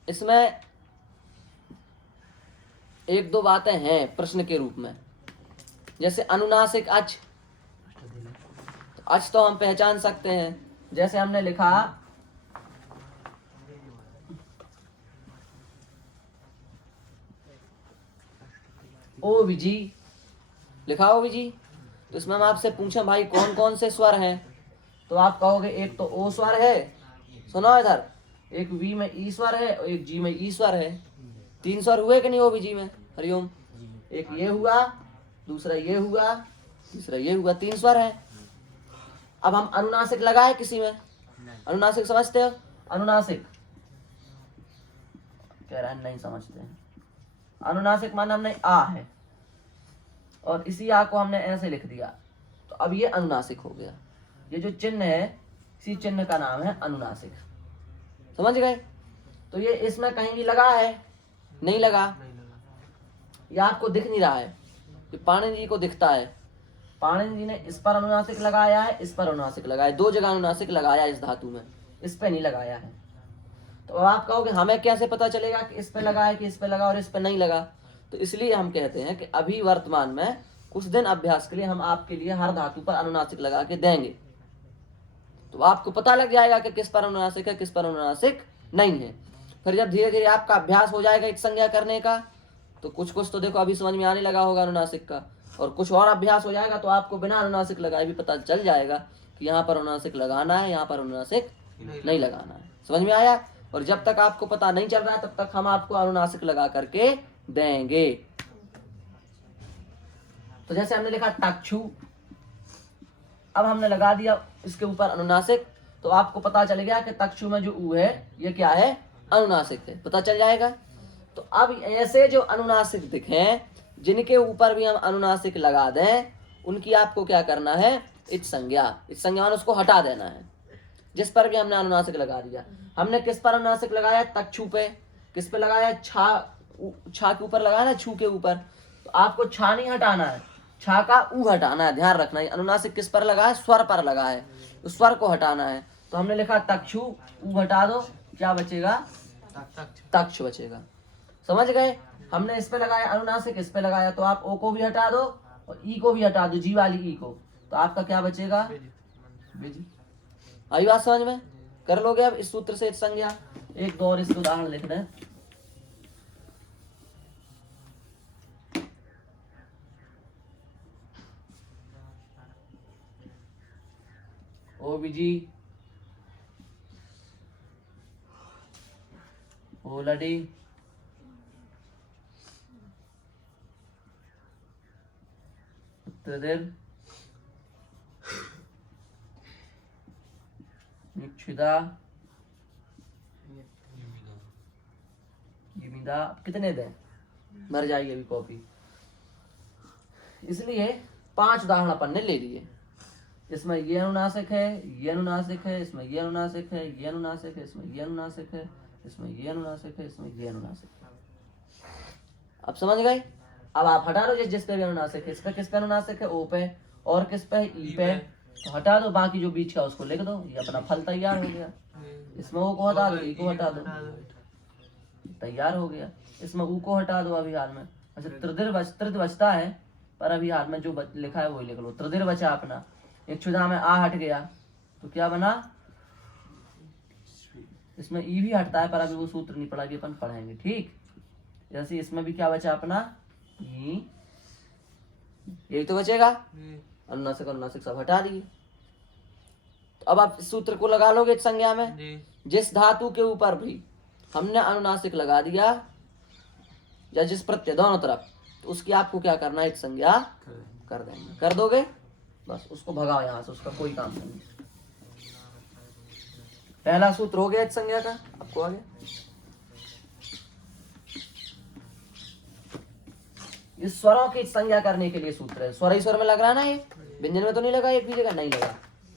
इसमें 1-2 बातें हैं प्रश्न के रूप में। जैसे अनुनासिक अच, अच तो हम पहचान सकते हैं। जैसे हमने लिखा ओ विजी, लिखा ओ विजी। तो इसमें हम आपसे पूछें भाई कौन कौन से स्वर हैं, तो आप कहोगे एक तो ओ स्वर है, सुनो इधर, एक वी में ई स्वर है और एक जी में ई स्वर है। 3 स्वर हुए कि नहीं ओ विजी में? हरिओम। एक ये हुआ, दूसरा ये हुआ, तीसरा ये हुआ, 3 स्वर है। अब हम अनुनासिक लगाए किसी में? अनुनासिक समझते हो? अनुनासिक कह रहा है नहीं समझते हैं। अनुनासिक माना हमने आ है और इसी आ को हमने ऐसे लिख दिया, तो अब ये अनुनासिक हो गया। ये जो चिन्ह है, इसी चिन्ह का नाम है अनुनासिक। समझ गए? तो ये इसमें कहीं भी लगा है? नहीं लगा। ये आपको दिख नहीं रहा है, ये पाणिनि जी को दिखता है। पाणिनि जी ने इस पर अनुनासिक लगाया है, इस पर अनुनासिक लगाया, 2 जगह अनुनासिक लगाया इस धातु में, इस पे नहीं लगाया है। तो अब आप कहोगे हमें कैसे पता चलेगा कि इस पे लगा है कि इस पे लगा और इस पे नहीं लगा? तो इसलिए हम कहते हैं कि अभी वर्तमान में कुछ दिन अभ्यास के लिए हम आपके लिए हर धातु पर अनुनासिक लगा के देंगे, तो आपको पता लग जाएगा कि किस पर अनुनासिक है, किस पर अनुनासिक नहीं है। फिर जब धीरे धीरे आपका अभ्यास हो जाएगा इत संज्ञा करने का, तो कुछ कुछ तो देखो अभी समझ में आने लगा होगा अनुनासिक का। और कुछ और अभ्यास हो जाएगा तो आपको बिना अनुनासिक लगाए भी पता चल जाएगा कि यहाँ पर अनुनासिक लगाना है, यहाँ पर अनुनासिक नहीं लगाना है। समझ में आया? और जब तक आपको पता नहीं चल रहा है तब तक हम आपको अनुनासिक लगा करके देंगे। तो जैसे हमने लिखा तक्षु, अब हमने लगा दिया इसके ऊपर अनुनासिक, तो आपको पता चल गया कि तक्षु में जो ऊ है ये क्या है, अनुनासिक है, पता चल जाएगा। तो अब ऐसे जो अनुनासिक दिखें जिनके ऊपर भी हम अनुनासिक लगा दें उनकी आपको क्या करना है, इत संज्ञा, इत संज्ञा उसको हटा देना है। जिस पर भी हमने अनुनासिक लगा दिया, हमने किस पर अनुनासिक लगाया, तक्षु पे, किस पे लगाया, छा के ऊपर लगाया ना, छू के ऊपर, तो आपको छा नहीं हटाना है, छा का ऊ हटाना है, ध्यान रखना है। अनुनासिक किस पर लगा है, स्वर पर लगा है, तो स्वर को हटाना है। तो हमने लिखा तक्षु, ऊ हटा दो, क्या बचेगा, तक्ष बचेगा। समझ गए? हमने इस पे लगाया अनुनासिक, इस पे लगाया, तो आप ओ को भी हटा दो और ई को भी हटा दो, जी वाली ई को, तो आपका क्या बचेगा, बिजी। आई बात समझ में? कर लोगे अब इस सूत्र से संज्ञा। एक दो और इसके उदाहरण लिख रहे हैं। ओ बिजी, ओ लड़ी, त्रिदिर, निक्षुदा, यमिदा। कितने दें, मर जाएगी अभी कॉपी। इसलिए 5 उदाहरण अपन ने ले लिए। इसमें ये अनुनासिक है, ये अनुनासिक है, इसमें ये अनुनासिक है, ये अनुनासिक है, इसमें ये अनुनासिक है, इसमें ये अनुनासिक है, इसमें ये अनुनासिक है। अब समझ गए? अब आप हटा दो जिस पे भी अनुनासिक है। इस पे किस पे अनुनासिक है, ओ पे, और किस पे, ई पे, तो हटा दो। बाकी जो बीच का उसको लिख दो, ये अपना फल तैयार हो गया। इसमें ओ को हटा दो, ई को हटा दो, तैयार हो गया। इसमें ऊ को हटा दो अभी हाल में। अच्छा, त्रिदिर बचता है, पर अभी हाल में जो लिखा है वही लिख लो। त्रिदिर बचा अपना, एक क्षुधा में आ हट गया, तो क्या बना, इसमें ई भी हटता है, पर अभी वो सूत्र नहीं पड़ा, कि अपन पढ़ेंगे, ठीक। जैसे इसमें भी क्या बचा अपना, ई, यही तो बचेगा। अनुनासिक सब हटा दिए। तो अब आप इस सूत्र को लगा लोगे इस संज्ञा में। जिस धातु के ऊपर भी हमने अनुनासिक लगा दिया या जिस प्रत्यय दोनों तरफ, तो उसकी आपको क्या करना है, इस संज्ञा कर देंगे। कर दोगे, बस उसको भगाओ यहाँ से, उसका कोई काम नहीं। पहला सूत्र हो गया इस संज्ञा का, आपको आ गया। इस स्वरों की संज्ञा करने के लिए सूत्र है। स्वर ही स्वर में लग रहा है ना, ये व्यंजन में तो नहीं लगा, एक भी जगह नहीं लगा।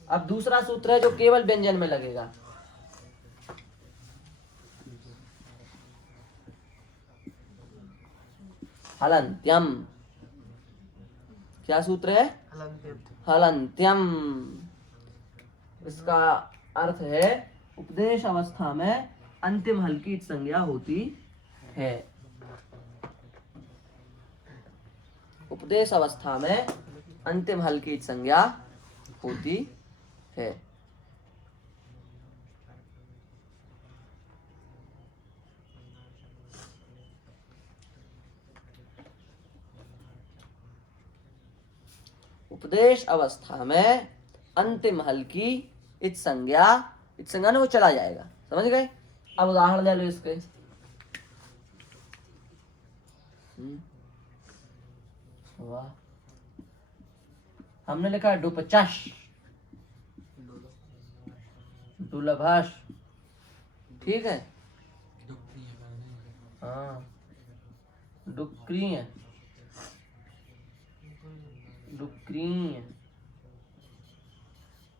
अब दूसरा सूत्र है जो केवल व्यंजन में लगेगा। हलंत्यम, क्या सूत्र है, हलंत्यम। इसका अर्थ है उपदेश अवस्था में अंतिम हल की संज्ञा होती है। उपदेश अवस्था में अंतिम हल की संज्ञा होती है। उपदेश अवस्था में अंतिम हल की इत संज्ञा ने वो चला जाएगा। समझ गए? अब उदाहरण ले लो इसके। वाह, हमने लिखा है डुपचश, दुलभाष, ठीक है। हाँ, डुक्रीय, डुक्रीय,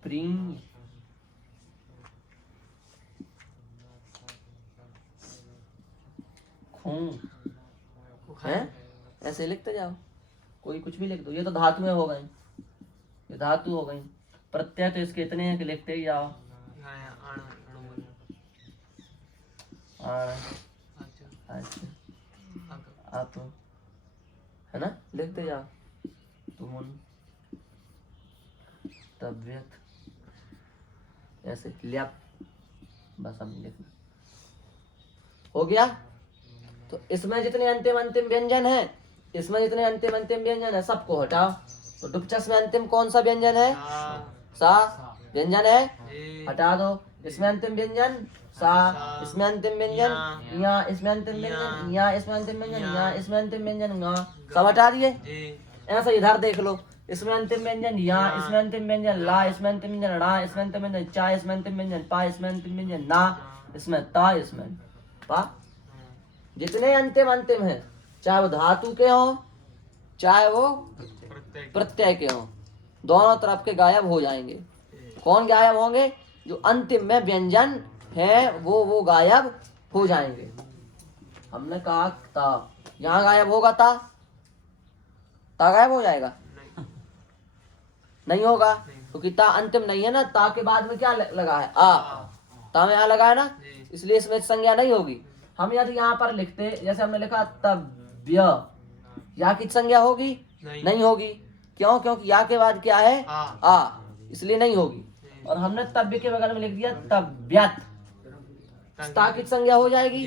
प्रीय, खूं है, ऐसे लिखते जाओ, कोई कुछ भी लिख दो। ये तो धातुएं हो गई, ये धातु हो गई। प्रत्यय तो इसके इतने हैं कि लिखते ही जाओ। अच्छा, आप है ना, लिखते जाओ। तुम, तबियत, ऐसे ल्याप, बस हम लिखना हो गया। तो इसमें जितने अंतिम अंतिम व्यंजन हैं इसमें जितने अंतिम अंतिम व्यंजन है सबको हटाओ। तो डुपचस में अंतिम कौन सा व्यंजन है? सा व्यंजन है, हटा दो। इसमें अंतिम व्यंजन सा, इसमें अंतिम व्यंजन या, इसमें अंतिम व्यंजन या, इसमें अंतिम व्यंजन या, इसमें अंतिम व्यंजन या, सब हटा दिए। ऐसा इधर देख लो, इसमें अंतिम व्यंजन या, इसमें अंतिम व्यंजन ला, इसमें अंतिम व्यंजन ड़ा, इसमें अंतिम व्यंजन चा, इसमें अंतिम व्यंजन पा, इसमें अंतिम व्यंजन ना, इसमें ता, इसमें पा। जितने अंतिम अंतिम है, चाहे वो धातु के हो चाहे वो प्रत्यय के हो, दोनों तरफ के गायब हो जाएंगे। कौन गायब होंगे? जो अंतिम में व्यंजन है वो गायब हो जाएंगे। हमने कहा ता, यहाँ गायब होगा ता गायब हो जाएगा? नहीं होगा, क्योंकि ता अंतिम नहीं है ना। ता के बाद में क्या लगा है? आ। ता में आ लगा है ना, इसलिए इसमें संज्ञा नहीं होगी। हम यदि यहाँ पर लिखते, जैसे हमने लिखा तव्य, या की संज्ञा होगी? नहीं होगी। क्यों? क्योंकि या के बाद क्या है? आ, इसलिए नहीं होगी। और हमने तव्य के बगल में लिख दिया तव्यत, ता की संज्ञा हो जाएगी?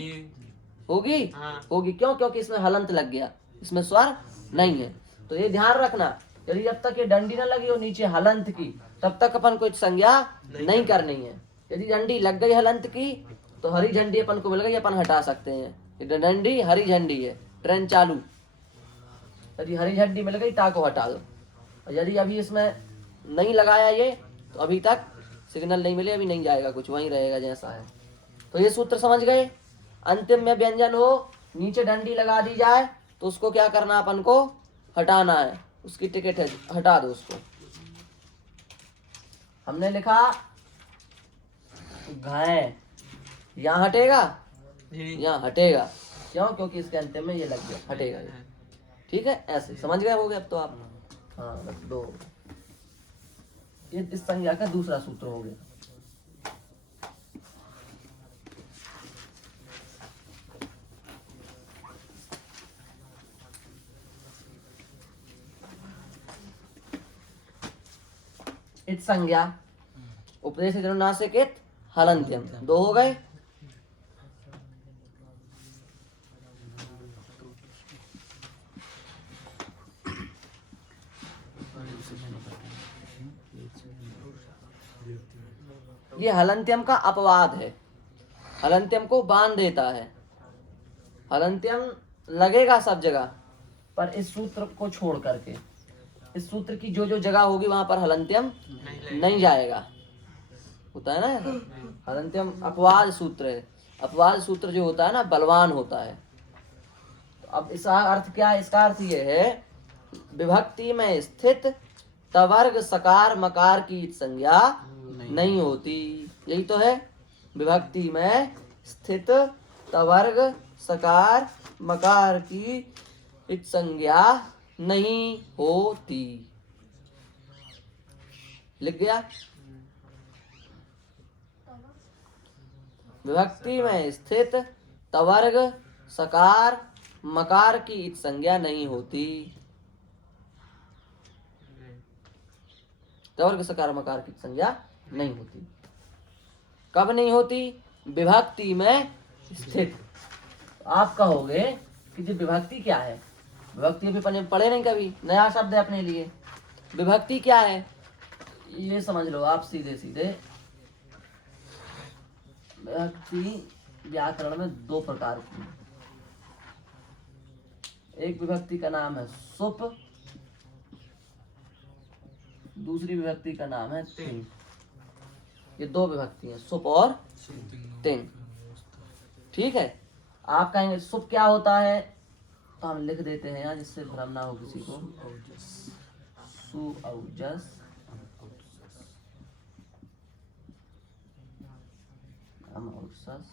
होगी? होगी। क्यों? क्योंकि इसमें हलंत लग गया, इसमें स्वर नहीं है। तो ये ध्यान रखना, यदि जब तक ये डंडी न लगी हो नीचे हलंत की, तब तक अपन को संज्ञा नहीं करनी है। यदि डंडी लग गई हलंत की, तो हरी झंडी अपन को मिल गई, अपन हटा सकते हैं। ये डंडी हरी झंडी है, ट्रेन चालू। यदि हरी झंडी मिल गई, ता को हटा दो। और यदि अभी इसमें नहीं लगाया ये, तो अभी तक सिग्नल नहीं मिले, अभी नहीं जाएगा, कुछ वहीं रहेगा जैसा है। तो ये सूत्र समझ गए? अंतिम में व्यंजन हो, नीचे डंडी लगा दी जाए, तो उसको क्या करना, अपन को हटाना है। उसकी टिकट है, हटा दो उसको। हमने लिखा घाय, यहाँ हटेगा, यहाँ हटेगा। क्यों? क्योंकि इसके अंतिम में ये लग गया, हटेगा ये। ठीक है, ऐसे समझ गए होगे अब तो आप। हाँ, रख दो। ये इस संज्ञा का दूसरा सूत्र हो गया। इत संज्ञा उपदेश अनुनासिक इत हलंत्यम, दो हो गए। ये हलंत्यम का अपवाद है, हलंत्यम को बांध देता है। हलंत्यम लगेगा सब जगह, पर इस सूत्र को छोड़ करके, इस सूत्र की जो जो जगह होगी वहां पर हलंत्यम नहीं जाएगा। होता है ना, हलंत्यम अपवाद सूत्र है। अपवाद सूत्र जो होता है ना, बलवान होता है। तो अब इसका अर्थ क्या है? इसका अर्थ ये है, विभक्ति में स्थित तवर्ग सकार मकार की संज्ञा नहीं होती। यही तो है, विभक्ति में स्थित तवर्ग सकार मकार की संज्ञा नहीं होती। लिख गया? विभक्ति में स्थित तवर्ग सकार मकार की संज्ञा नहीं होती। तवर्ग सकार मकार की संज्ञा नहीं होती। कब नहीं होती? विभक्ति में स्थित। आप कहोगे कि जी विभक्ति क्या है? विभक्ति अभी पढ़े नहीं कभी, नया शब्द है अपने लिए। विभक्ति क्या है ये समझ लो आप सीधे सीधे। विभक्ति व्याकरण में दो प्रकार की, एक विभक्ति का नाम है सुप, दूसरी विभक्ति का नाम है तिंग। ये दो विभक्ति है, सुप और तिंग। ठीक है, आप कहेंगे सुप क्या होता है, तो हम लिख देते हैं यहाँ जिससे भ्रम ना हो किसी को। सु औजस हम औसस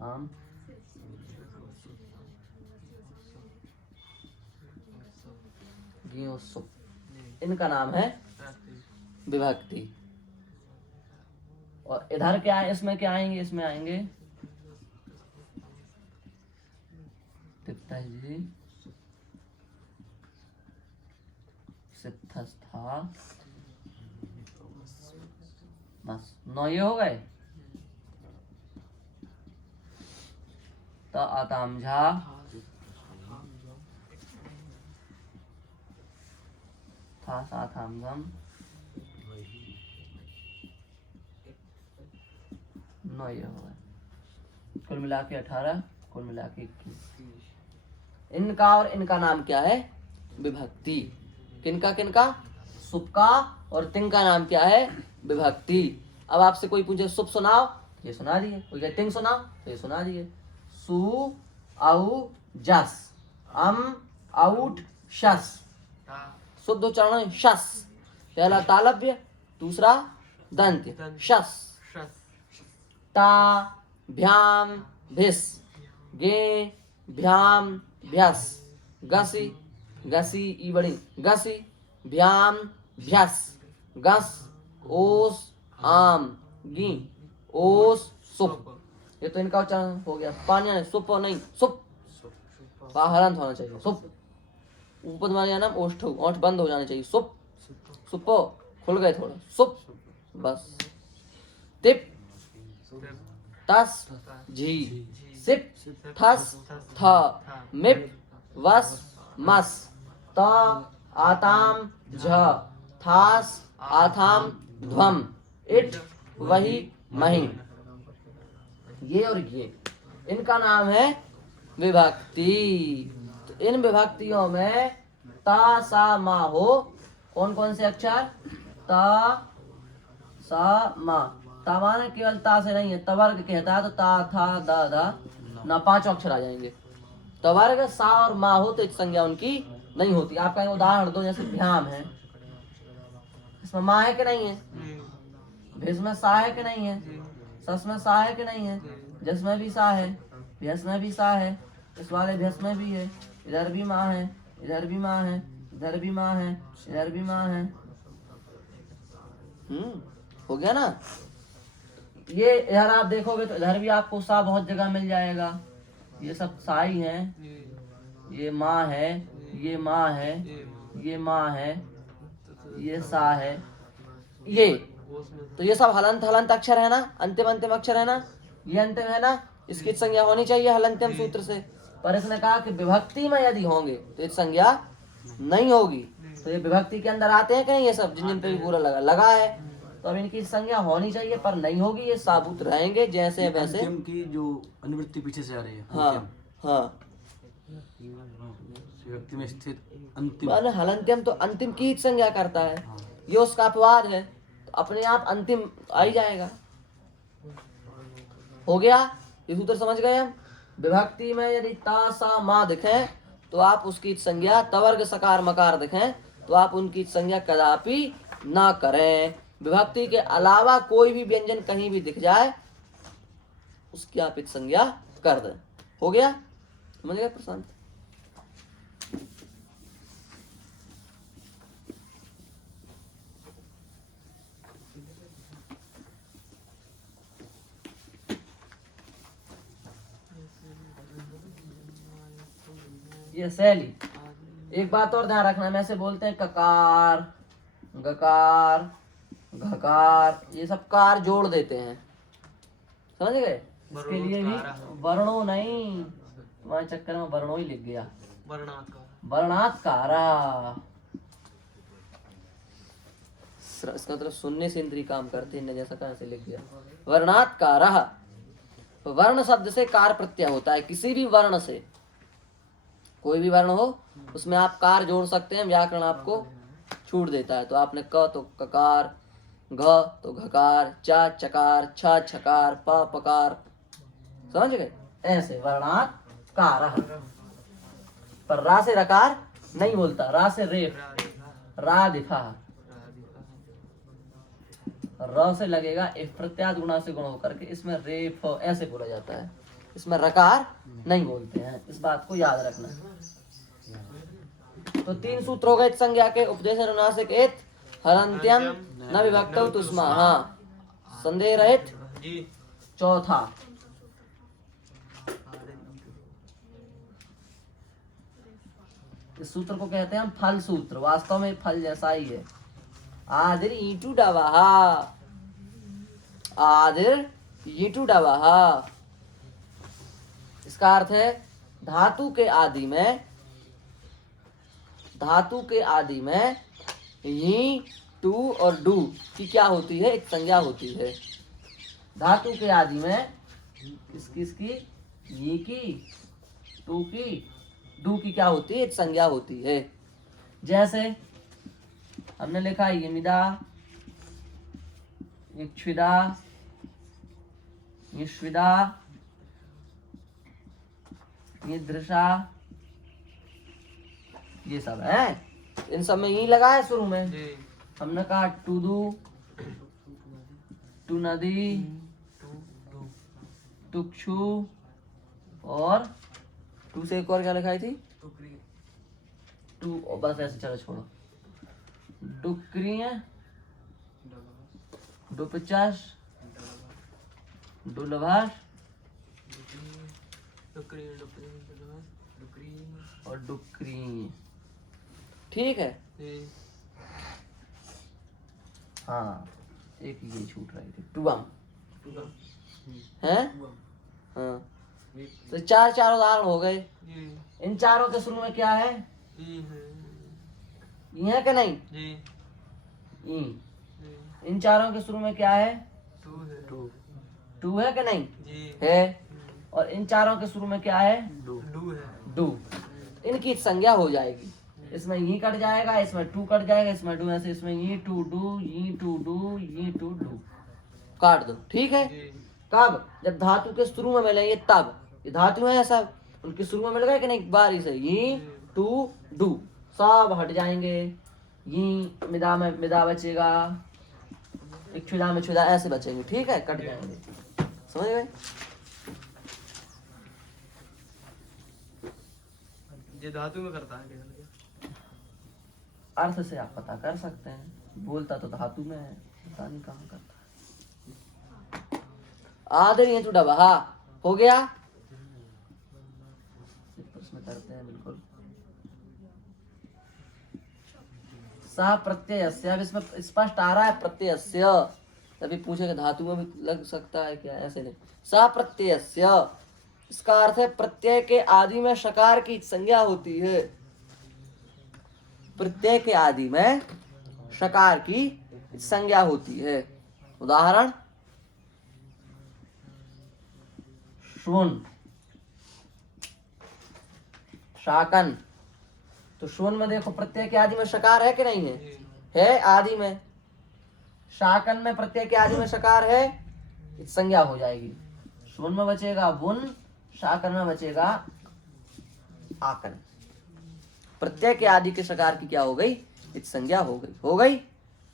आम इनका नाम है विभक्ति। और इधर क्या है, इसमें क्या आएंगे, इसमें आएंगे तिप्तजी सिद्धस्था, बस 9 ये हो गए। त आतामझा, था साथामझम, 9 ये हो गए। कुल मिला के 18, कुल मिला के 21। इनका और इनका नाम क्या है, विभक्ति। किनका किनका, सुप का और तिंग का नाम क्या है, विभक्ति। अब आपसे कोई पूछे सुप सुनाओ, ये सुना दिए। कोई कहे तिंग सुनाओ, तो ये सुना दिए। सु औ जस, अम आउट शस, शुद्ध उच्चारण शस। पहला तालव्य, दूसरा दंत्य, शस। ता भ्याम भिस, गे भ्याम भ्यस, गसी गसी ई बड़ी, गसी भ्याम भ्यस, गस ओस आम गी, ओस सुप। ये तो इनका उच्चारण हो गया। पानी नहीं, सुप नहीं, सुप हलंत होना चाहिए, सुप। ऊपर वाले नाम ओष्ठ, ओठ बंद हो जाने चाहिए, सुप सुपो, खुल गए थोड़ा, सुप बस। तिप तस झी, सिप थस थ, मिप वस मस, त आताम झ, थास आथाम ध्वम, इट वही मही। ये और ये इनका नाम है विभक्ति। तो इन विभक्तियों में ता सा मा हो, कौन कौन से अक्षर, ता सा मा। ता माने केवल ता से नहीं है, तवर्ग कहता है तो ता था दा धा ना 5 अक्षर आ जाएंगे। तवर्ग सा और मा हो तो इस संज्ञा उनकी नहीं होती। आप कहेंगे उदाहरण दो, जैसे भ्याम है, इसमें मा है कि नहीं है, भिस में सा है कि नहीं है, सस में सा है कि नहीं है, जस में भी सा है, भ्यस में भी सा है, इस वाले भ्यस में भी है, इधर भी माँ है, इधर भी माँ है, इधर भी माँ है, इधर भी माँ है। हो गया ना। ये इधर आप देखोगे तो इधर भी आपको सा बहुत जगह मिल जाएगा। ये सब सा ही है, ये माँ है, ये माँ है, ये माँ है, ये सा है, ये तो ये सब हलंत हलंत अक्षर है ना, अंतिम अंतिम अक्षर है ना, ये अंतिम है ना, इसकी संज्ञा होनी चाहिए हलंत्यम सूत्र से। पर इसने कहा कि विभक्ति में यदि होंगे तो इस संज्ञा नहीं होगी। तो ये विभक्ति के अंदर आते हैं कि नहीं, ये सब जिन जिन पे भी पूरा लगा है, तो अब इनकी संज्ञा होनी चाहिए पर नहीं होगी। ये साबुत रहेंगे जैसे वैसे। अंतिम की जो अनुवृत्ति पीछे से आ रही है, हाँ हाँ, विभक्ति में स्थित अंतिम माने हलंत्यम तो अंतिम की ही संज्ञा करता है, ये उसका अपवाद है, तो अपने आप अंतिम आ ही जाएगा। हो गया, ये सूत्र समझ गए हम। विभक्ति में यदि ता सा मा दिखे तो आप उसकी संज्ञा, तवर्ग सकार मकार दिखें तो आप उनकी संज्ञा कदापि ना करें। विभक्ति के अलावा कोई भी व्यंजन कहीं भी दिख जाए उसकी आप एक संज्ञा कर दें। हो गया, समझ गए प्रशांत। ये शैली। एक बात और ध्यान रखना, में से बोलते हैं ककार, गकार, घकार, ये सब कार जोड़ देते हैं, समझ गए। इसके लिए भी वर्णो नहीं, तुम्हारे चक्कर में वर्णो ही लिख गया, वर्णात्कारा। इसका मतलब सुनने से इंद्री काम करती है, जैसा कहां से लिख गया, वर्णात्कारा। वर्ण शब्द से कार प्रत्यय होता है, किसी भी वर्ण से, कोई भी वर्ण हो उसमें आप कार जोड़ सकते हैं, व्याकरण आपको छूट देता है। तो आपने क तो ककार, घ तो घकार, चा चकार, छ छकार, प पकार, समझ गए। ऐसे वर्णात्कार। पर रा से रकार नहीं बोलता, रा से रेफ, राधिका, र से लगेगा एक प्रत्याद गुणा से गुण होकर के इसमें रेफ ऐसे बोला जाता है, इसमें रकार नहीं बोलते हैं, इस बात को याद रखना। तो 3 सूत्र हो गए संज्ञा के। उपदेश अनुनासिक एत हलंत्यम न विभक्तौ तुस्मा। हाँ, संदेह रहित। जी। चौथा, इस सूत्र को कहते हैं हम फल सूत्र, वास्तव में फल जैसा ही है। आदिर ईटू डवाहा, आदिर ईटू डवाहा, इसका अर्थ है धातु के आदि में, धातु के आदि में ही टू और डू की क्या होती है, एक संज्ञा होती है। धातु के आदि में किसकी, ये की, टू की, डू की क्या होती है, एक संज्ञा होती है। जैसे हमने लिखा यमिदा, इक्षुदा, यश्विदा, यदृशा, ये सब है। इन सब में यही लगा है शुरू में। जी। हमने कहा टू दू, टू नदी, टुक्षु, और टू से एक और क्या लिखाई थी, टू, बस ऐसे चलो छोड़ो, डुक्रिय, डुपचास, डुलभास और डुक्री। ठीक है। जी। हाँ, एक ये छूट रही थी, टुअम है। हाँ, तो चार उदाहरण हो गए। जी। इन चारों के शुरू में क्या है, ई है। ई है कि नहीं, जी। ई। जी। इन चारों के शुरू में क्या है, टू है। टू है कि नहीं, जी। है। और इन चारों के शुरू में क्या है, डू है। डू। इनकी संज्ञा हो जाएगी। इसमें ये कट जाएगा, इसमें टू कट जाएगा, इसमें डू, ऐसे इसमें ये टू डू, ये टू डू, ये टू डू, काट दो। ठीक है। जी। कब, जब धातु के शुरू में मिलेंगे तब। ये धातु है सब, उनके शुरू में मिल गए कि नहीं, बारी से ये टू डू सब हट जाएंगे। ये मिदा में मिदा बचेगा, इक्षुदा में छुदा, ऐसे बचेंगे। ठीक है, कट जाएंगे। समझ गए। ये धातु में करता है क्या? अर्थ से आप पता कर सकते हैं, बोलता तो धातु में है, पता नहीं कहाँ करता है। आदर ये टूटा बहा हो गया। प्रश्न करते हैं बिल्कुल। सा प्रत्ययस्य, अब इसमें स्पष्ट आ रहा है प्रत्ययस्य, तभी पूछेगा धातु में भी लग सकता है क्या, ऐसे नहीं। सा प्रत्ययस्य, इसका अर्थ है प्रत्यय के आदि में शकार की संज्ञा होती है। प्रत्यय के आदि में शकार की संज्ञा होती है। उदाहरण, शून, शाकन। तो शून में देखो प्रत्यय के आदि में शकार है कि नहीं है, है आदि में। शाकन में प्रत्यय के आदि में शकार है, संज्ञा हो जाएगी। शून में बचेगा बुन, शाकन में बचेगा आकन। प्रत्यय के आदि के शकार की क्या हो गई, इत संज्ञा हो गई। हो गई।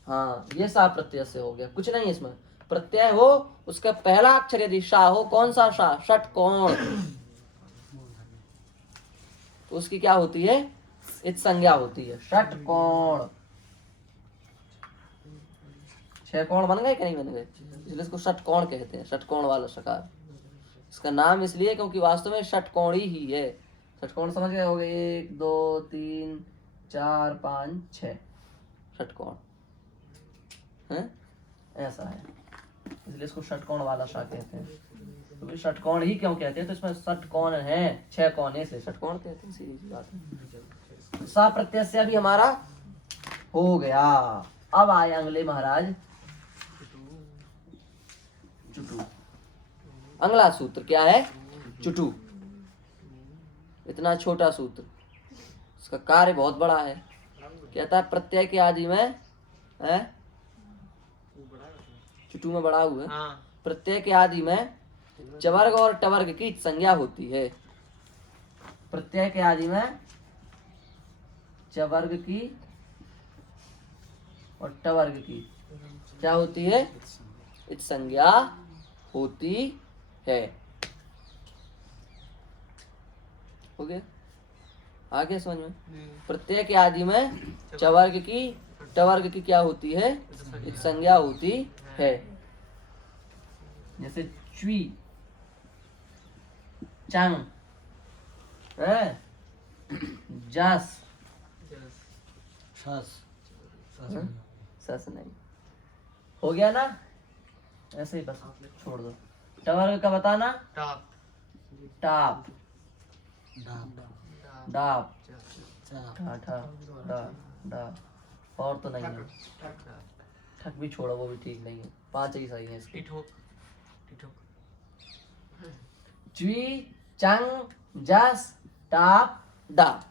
हाँ, ये सा प्रत्यय से हो गया, कुछ नहीं इसमें। प्रत्यय हो, उसका पहला अक्षर यदि शा हो, कौन सा शा, षटकोण, तो उसकी क्या होती है, इत संज्ञा होती है, षटकोण। 6 कोण बन गए कि नहीं बन गए, इसलिए इसको षटकोण कहते हैं, षटकोण वाला शकार। इसका नाम इसलिए क्योंकि वास्तव में षटकोणी ही है। षटकोण समझ गए होगे, 1 2 3 4 5 6 षटकोण है, ऐसा है, इसलिए इसको षटकोण वाला शा कहते हैं। तो षटकोण ही क्यों कहते हैं, तो इसमें षटकोण है, 6 कोने से षटकोण कहते हैं, सीधी सी बात है। सा प्रत्यय से भी हमारा हो गया। अब आए अगले महाराज चुटू। अगला सूत्र क्या है, चुटू। इतना छोटा सूत्र, इसका कार्य बहुत बड़ा है। कहता है प्रत्यय के आदि में है, चुटू में बड़ा हुआ है। हाँ। प्रत्यय के आदि में चवर्ग और टवर्ग की संज्ञा होती है। प्रत्यय के आदि में चवर्ग की और टवर्ग की क्या होती है, इत संज्ञा होती है। हो गया, आगे समझ में। प्रत्यय के आदि में चवर्ग की टवर्ग की क्या होती है, इत संज्ञा होती है। जैसे च्वी, चंग, है, जस, जस, श्वास हाँ? सस नहीं, हो गया ना? ऐसे ही बस छोड़ दो। टवर्ग का बताना, टाप, टाप, डाब डाप, चाप ठा ठा डा डा, और तो नहीं है। ठक भी छोड़ो, वो भी ठीक नहीं है, 5 ही सही है इसके। टिठोक, टिठोक, च्वी, चंग, जस, टाप, डा।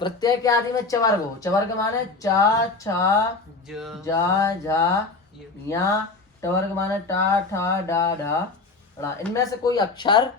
प्रत्यय के आदि में चवर्ग हो। चवर्ग माने चा, छा, ज, जा, झा, य, या। टवर्ग माने टा, ठा, डा, ढा, ड़ा। इनमें से कोई अक्षर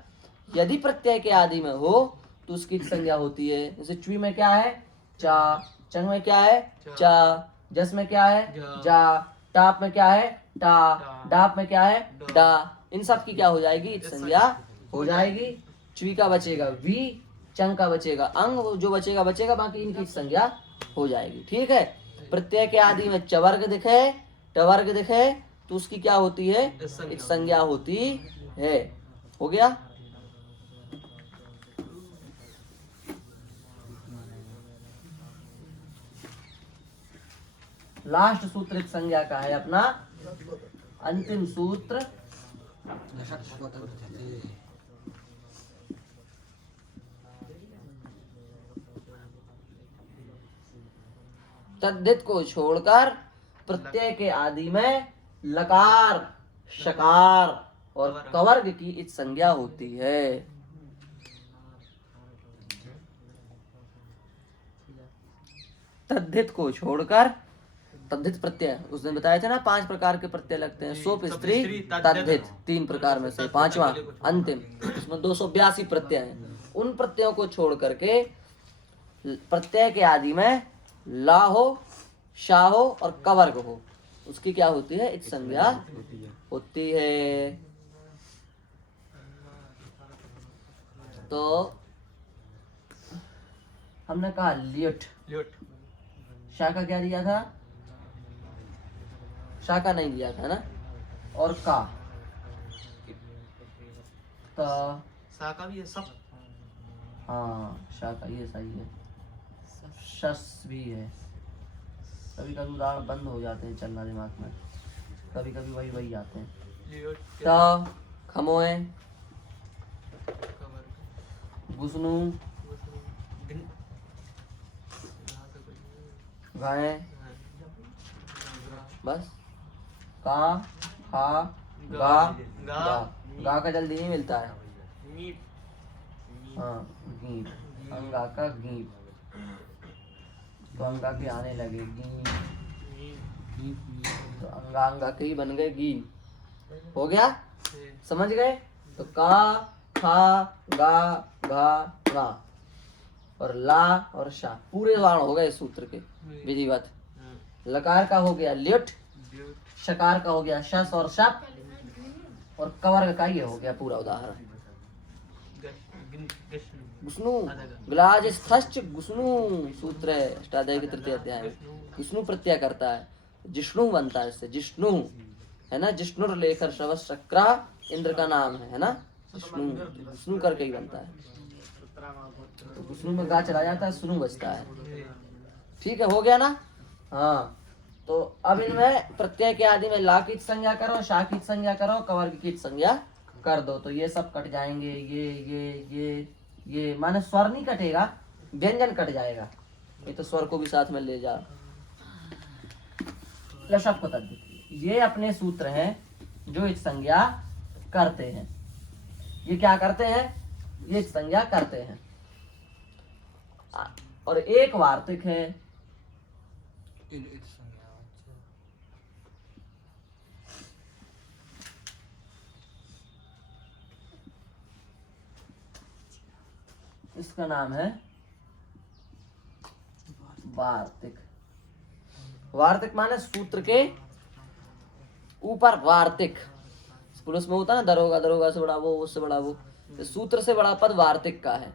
यदि प्रत्यय के आदि में हो तो उसकी संज्ञा होती है। जैसे च्वी में क्या है? चा। चंग में क्या है? चा। जस में क्या है? जा। टाप में क्या है? टा। डाप में क्या है? डा। इन सब की क्या हो जाएगी? इत संज्ञा हो जाएगी। च्वी का बचेगा वी, चंग का बचेगा अंग, वो जो बचेगा बचेगा, बाकी इनकी संज्ञा हो जाएगी। ठीक है। प्रत्यय के आदि में चवर्ग दिखे, टवर्ग दिखे तो उसकी क्या होती है? इत संज्ञा होती है। हो गया? लास्ट सूत्र इत संज्ञा का है अपना, अंतिम सूत्र। तद्धित को छोड़कर प्रत्यय के आदि में लकार, शकार और कवर्ग की इत संज्ञा होती है। तद्धित को छोड़कर, तद्धित प्रत्यय उस दिन बताए थे ना, 5 प्रकार के प्रत्यय लगते हैं। सोप, स्त्री, तद्धित, 3 प्रकार में से 5वां अंतिम। उसमें 282 प्रत्यय हैं। उन प्रत्ययों को छोड़ करके प्रत्यय के आदि में ला हो, शा हो और कवर्ग हो, उसकी क्या होती है? इत संज्ञा होती है। तो हमने कहा ल्युट, ल्युट, शा का क्या दिया था? शा का नहीं दिया था ना। और का, तो सा का भी है, सब, हाँ शा का ये सही है। शस भी है। कभी कभी उदाहरण बंद हो जाते हैं चलना दिमाग में, कभी कभी वही वही आते हैं। ल्युट, ट, खमोए, कवर, गुसनु, गिन, गाय, बस। का, खा, गा, गा। गा का जल्दी नहीं मिलता है। मीट, हाँ, गीत, अंगा का गीत, तो अंगा के आने लगे गीत, तो अंगा अंगा के ही बन गए गीन। हो गया? समझ गए? तो का, खा, गा, घा, गा और ला और शा पूरे उदाहरण हो गए सूत्र के विधिवत। लकार का हो गया ल्युट, शकार का हो गया शस और शप, और कवर्ग का ये हो गया पूरा उदाहरण। गुस्नु, ग्लाज स्थश्च गुस्नु सूत्र है अष्टाध्यायी के 3य अध्याय में। गुस्नु प्रत्यय करता है, जिष्णु बनता है इससे, जिष्णु है ना। जिष्णुर लेखर श्रवस शक्रा इंद्र का नाम है ना। जिष्णु, गुस्नु करके ही बनता है। तो गुस्नु में गा चला जाता है, सुनु बचता है। ठीक है, हो गया ना? हाँ। तो अब इनमें प्रत्यय के आदि में ला की संज्ञा करो, शा की संज्ञा करो, कवर्ग की संज्ञा कर दो, तो ये सब कट जाएंगे। ये माने स्वर नहीं कटेगा, व्यंजन कट जाएगा। ये तो स्वर को भी साथ में ले जा। लशक को तद्धित, ये अपने सूत्र हैं जो इत संज्ञा करते हैं। ये क्या करते हैं? ये इत संज्ञा करते हैं। और एक वार्तिक है, इसका नाम है वार्तिक। वार्तिक माने सूत्र के ऊपर वार्तिक। पुलिस में होता है ना, दरोगा, दरोगा से बड़ा वो, उससे बड़ा वो। सूत्र से बड़ा पद वार्तिक का है।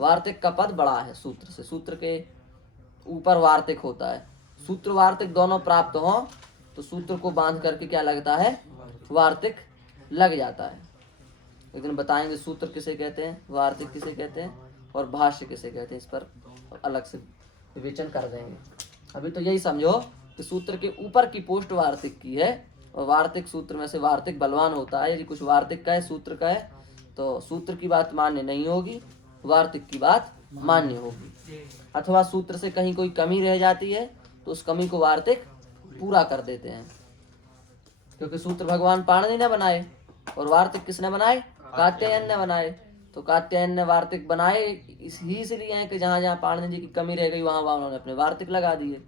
वार्तिक का पद बड़ा है सूत्र से, सूत्र के ऊपर वार्तिक होता है। सूत्र वार्तिक दोनों प्राप्त हो तो सूत्र को बांध करके क्या लगता है, वार्तिक लग जाता है। लेकिन बताएंगे सूत्र किसे कहते हैं, वार्तिक किसे कहते हैं और भाष्य किसे कहते हैं, इस पर अलग से विवेचन कर देंगे। अभी तो यही समझो कि सूत्र के ऊपर की पोस्ट वार्तिक की है और वार्तिक सूत्र में से वार्तिक बलवान होता है। यदि कुछ वार्तिक का है, सूत्र का है, तो सूत्र की बात मान्य नहीं होगी, वार्तिक की बात मान्य होगी। अथवा सूत्र से कहीं कोई कमी रह जाती है तो उस कमी को वार्तिक पूरा कर देते हैं, क्योंकि सूत्र भगवान पाणिनि ने बनाए और वार्तिक किसने बनाए, कात्यायन ने बनाए। तो कात्यायन ने वार्तिक बनाए इसलिए हैं कि जहां जहां पाणिनि जी की कमी रह गई वहां वहां उन्होंने अपने वार्तिक लगा दिए।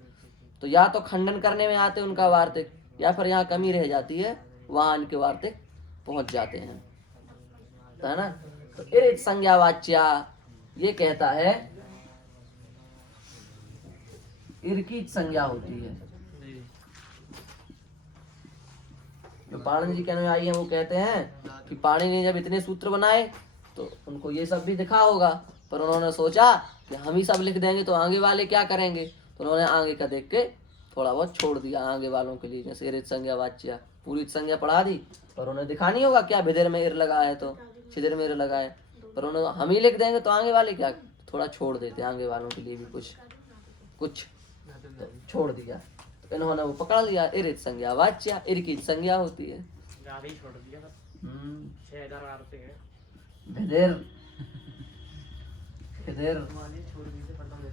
तो या तो खंडन करने में आते उनका वार्तिक, या फिर यहाँ कमी रह जाती है वहां इनके वार्तिक पहुंच जाते हैं, तो है ना। तो इरित संज्ञा वाच्या ये कहता है इर की संज्ञा होती है। जो पाणिनि जी के अनुयायी है वो कहते हैं कि पाणिनि ने जब इतने सूत्र बनाए तो उनको ये सब भी दिखा होगा, पर उन्होंने सोचा कि हम ही सब लिख देंगे तो आगे वाले क्या करेंगे, तो उन्होंने आगे का देख के थोड़ा बहुत छोड़ दिया आगे वालों के लिए। जैसे इरित संज्ञा वाच्या पूरी संज्ञा पढ़ा दी, पर उन्हें दिखा नहीं होगा क्या भिदिर में इर लगा है तो छिदिर में इर लगा है, पर उन्होंने हम ही लिख देंगे तो आगे वाले क्या, थोड़ा छोड़ देते आगे वालों के लिए भी कुछ तो छोड़ दिया। तो इन्होंने वो पकड़ लिया, इरित संज्ञा वाच्या, इर की संज्ञा होती है। ज्यादा ही छोड़ दिया। 6000 आरते हैं। भिदिर खिदिर मालिक छोड़ दीजिए, पता नहीं।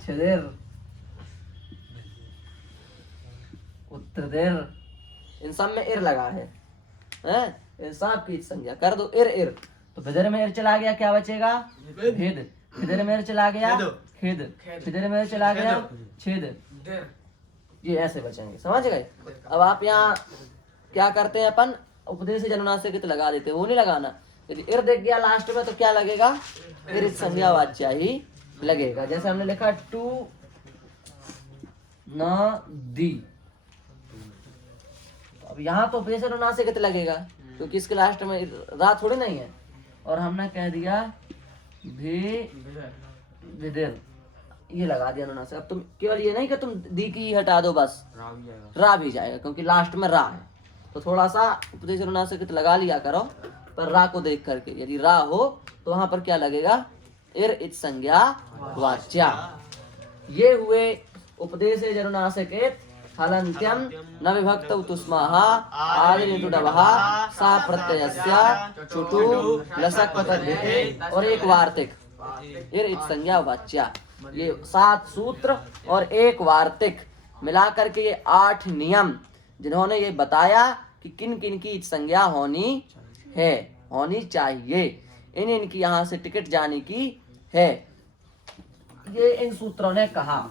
छिदिर उत्तरदेर, इन सब में इर लगा है, इन सब की संज्ञा कर दो इर इर। तो भिदिर में इर चला गया, क्या बचेगा, भेद। खिदिर में इर चला गया, खेद। खिदिर में इर चला गया, छेद। ये ऐसे बचेंगे, समझ गए। अब आप यहाँ क्या करते हैं, अपन उपदेश जनुनासिक लगा देते हैं, वो नहीं लगाना। यदि इर दिख गया लास्ट में तो क्या लगेगा, इरित संज्ञा वाच्या ही लगेगा। जैसे हमने लिखा टू न दी, तो अब यहाँ तो उपदेश जनुनासिक लगेगा क्योंकि इसके लास्ट में रा थोड़ी नहीं है, और हमने कह दिया भिदिर, ये लगा दिया अनुनासिक। अब तुम केवल ये नहीं कि तुम दी की हटा दो बस, रा भी जाएगा क्योंकि लास्ट में रा है। तो थोड़ा सा उपदेश अनुनासिक लगा लिया करो, पर रा को देख करके। यदि रा हो तो वहां पर क्या लगेगा, इर इत संज्ञा वाच्या। ये हुए उपदेश अनुनासिक हलन्त्यम न विभक्त तुस्माहा आदिनिटुडवः सा प्रत्ययस्य चुटु लसक पतद्धिते और एक वार्तिक इर इत संज्ञा वाच्या। ये 7 सूत्र और एक वार्तिक मिलाकर के ये 8 नियम जिन्होंने ये बताया कि किन किन की संज्ञा होनी है, होनी चाहिए, इन इनकी यहाँ से टिकट जाने की है, ये इन सूत्रों ने कहा।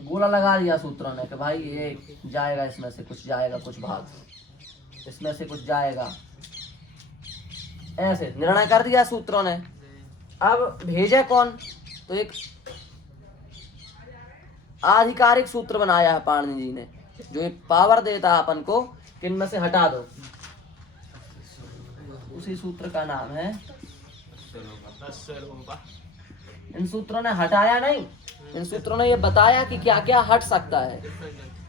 गोला लगा दिया सूत्रों ने कि भाई ये जाएगा, इसमें से कुछ जाएगा, कुछ भाग इसमें से कुछ जाएगा, ऐसे निर्णय कर दिया सूत्रों ने। अब भेजे कौन, तो एक आधिकारिक सूत्र बनाया है पाणिनि जी ने, जो एक पावर देता है अपन को कि इनमें से हटा दो। उसी सूत्र का नाम है, इन सूत्रों ने हटाया नहीं, इन सूत्रों ने ये बताया कि क्या क्या हट सकता है,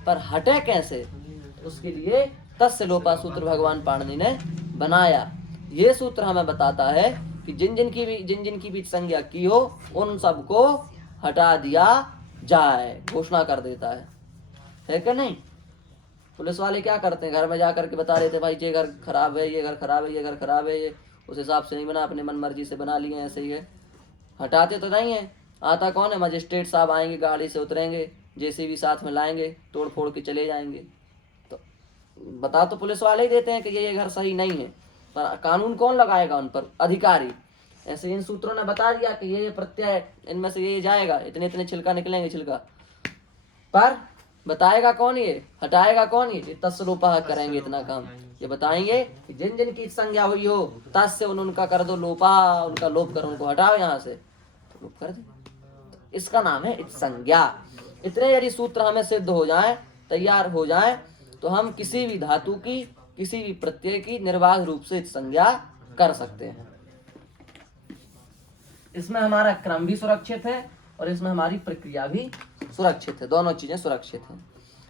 पर हटे कैसे, उसके लिए तस्य लोपा सूत्र भगवान पाणिनि ने बनाया। ये सूत्र हमें बताता है कि जिन जिन की भी संज्ञा की हो उन सबको हटा दिया जाए, घोषणा कर देता है कि नहीं। पुलिस वाले क्या करते हैं, घर में जाकर के बता देते भाई ये घर खराब है, ये घर खराब है, ये घर खराब है, ये उस हिसाब से नहीं बना, अपने मन मर्जी से बना लिए, ऐसे ही है। हटाते तो नहीं है, आता कौन है, मजिस्ट्रेट साहब आएंगे, गाड़ी से उतरेंगे, जेसीबी साथ में लाएंगे, तोड़ फोड़ के चले जाएंगे। तो बता तो पुलिस वाले ही देते हैं कि ये घर सही नहीं है, पर कानून कौन लगाएगा उन पर, अधिकारी। ऐसे इन सूत्रों ने बता दिया कि ये प्रत्यय इनमें से ये जाएगा, इतने इतने छिलका निकलेंगे, छिलका, पर बताएगा कौन, ये हटाएगा कौन, ये तस्य लोपा करेंगे इतना काम। ये बताएंगे कि जिन जिन की संज्ञा हुई हो तस्य उनका कर दो लोपा, उनका लोप करो, उनको हटाओ यहाँ से, तो लोप कर दे। तो इसका नाम है इत संज्ञा। इतने यदि सूत्र हमें सिद्ध हो जाए, तैयार हो जाए, तो हम किसी भी धातु की किसी भी प्रत्यय की निर्बाध रूप से संज्ञा कर सकते हैं। इसमें हमारा क्रम भी सुरक्षित है और इसमें हमारी प्रक्रिया भी सुरक्षित है, दोनों चीजें सुरक्षित हैं।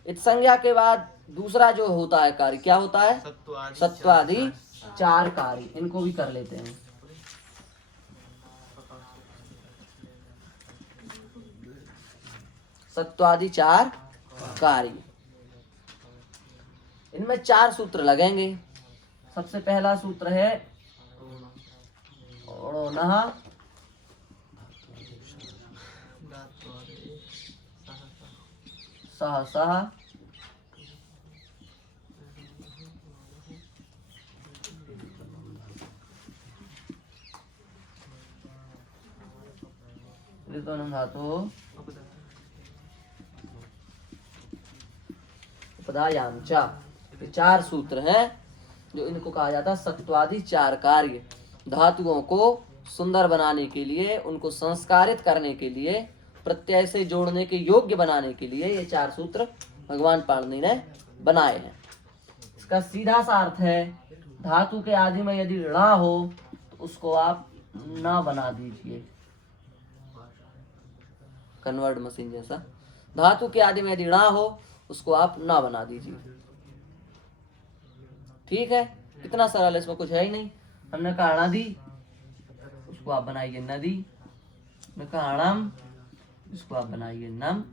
इत संज्ञा के बाद दूसरा जो होता है कार्य, क्या होता है? सत्वादि चार कार्य। इनको भी कर लेते हैं। सत्वादि चार कार्य, इनमें चार सूत्र लगेंगे। सबसे पहला सूत्र है ओणः सह सह धातु उपधायाम च। ये चार सूत्र हैं जो इनको कहा जाता है सत्वादि चार कार्य। धातुओं को सुंदर बनाने के लिए, उनको संस्कारित करने के लिए, प्रत्यय से जोड़ने के योग्य बनाने के लिए ये चार सूत्र भगवान पाणिनि ने बनाए हैं। इसका सीधा सा अर्थ है, धातु के आदि में यदि ऋणा हो तो उसको आप ना बना दीजिए, कन्वर्ट मशीन जैसा। धातु के आदि में यदि ऋणा हो उसको आप ना बना दीजिए। ठीक है, कितना सरल है, इसमें कुछ है ही नहीं। हमने कहा अणादि, उसको आप बनाइए नदी। हमने कहा अणम, इसको आप बनाइए नम।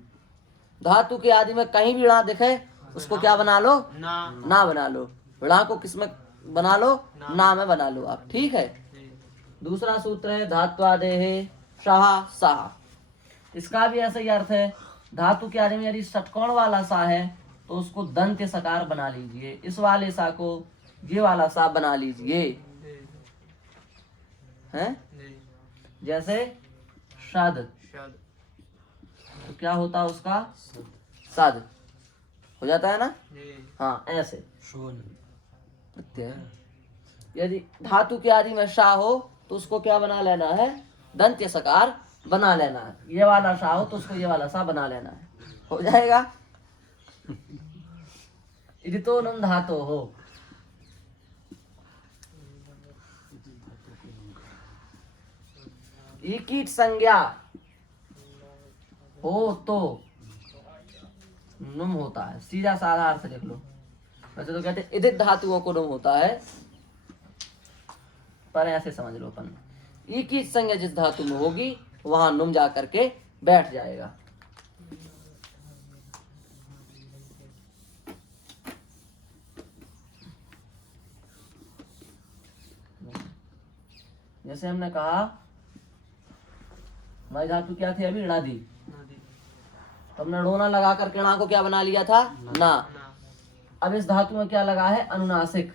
धातु के आदि में कहीं भी ऋणा दिखे उसको क्या बना लो? ना बना लो। ऋणा को किसमें बना लो? ना में बना लो आप। ठीक है। दूसरा सूत्र है धात्वादेः शाह साह। इसका भी ऐसा ही अर्थ है, धातु के आदि में यदि षटकोण वाला सा है तो उसको दंत्य सकार बना लीजिए। इस वाले सा को ये वाला सा बना लीजिए, हैं? जैसे शद, तो क्या होता है उसका? सद हो जाता है ना? हाँ, ऐसे प्रत्यय। यदि धातु के आदि में शा हो तो उसको क्या बना लेना है? दंत्य सकार बना लेना है। ये वाला शा हो तो उसको ये वाला सा बना लेना है, हो जाएगा। यदि तो नम धातु हो, ईकीट संज्ञा हो तो नुम होता है। सीधा साधा अर्थ लिख लो। वैसे तो कहते हैं इदित धातुओं को नुम होता है, पर ऐसे समझ लो अपन, ईकीट संज्ञा जिस धातु में होगी वहां नुम जा करके बैठ जाएगा। जैसे हमने कहा हमारी धातु क्या थी अभी? ऋणादि। तो हमने ढोना लगा कर ऋणा को क्या बना लिया था? ना। अब इस धातु में क्या लगा है? अनुनासिक।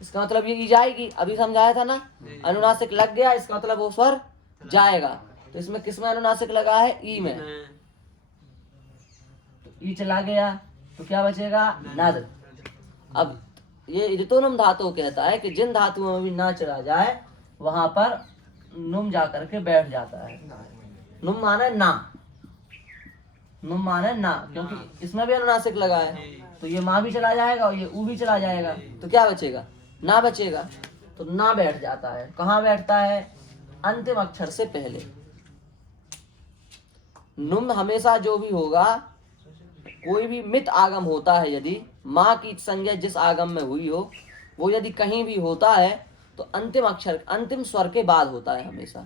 इसका मतलब ये ई जाएगी, अभी समझाया था ना। अनुनासिक लग गया, इसका मतलब वो स्वर जाएगा। तो इसमें किस में अनुनासिक लगा है? ई में। तो ई चला गया तो क्या बचेगा? नद। अब ये ऋतुनुम धातु कहता है कि जिन धातुओं में भी ना चला जाए वहां पर नुम जा करके बैठ जाता है। नुम माने ना, नुम माने ना, क्योंकि इसमें भी अनुनासिक लगा है तो ये माँ भी चला जाएगा और ये ऊ भी चला जाएगा, तो क्या बचेगा? ना बचेगा। तो ना बैठ जाता है। कहाँ बैठता है? अंतिम अक्षर से पहले। नुम हमेशा जो भी होगा, कोई भी मित आगम होता है, यदि माँ की संज्ञा जिस आगम में हुई हो वो यदि कहीं भी होता है तो अंतिम अक्षर, अंतिम स्वर के बाद होता है हमेशा।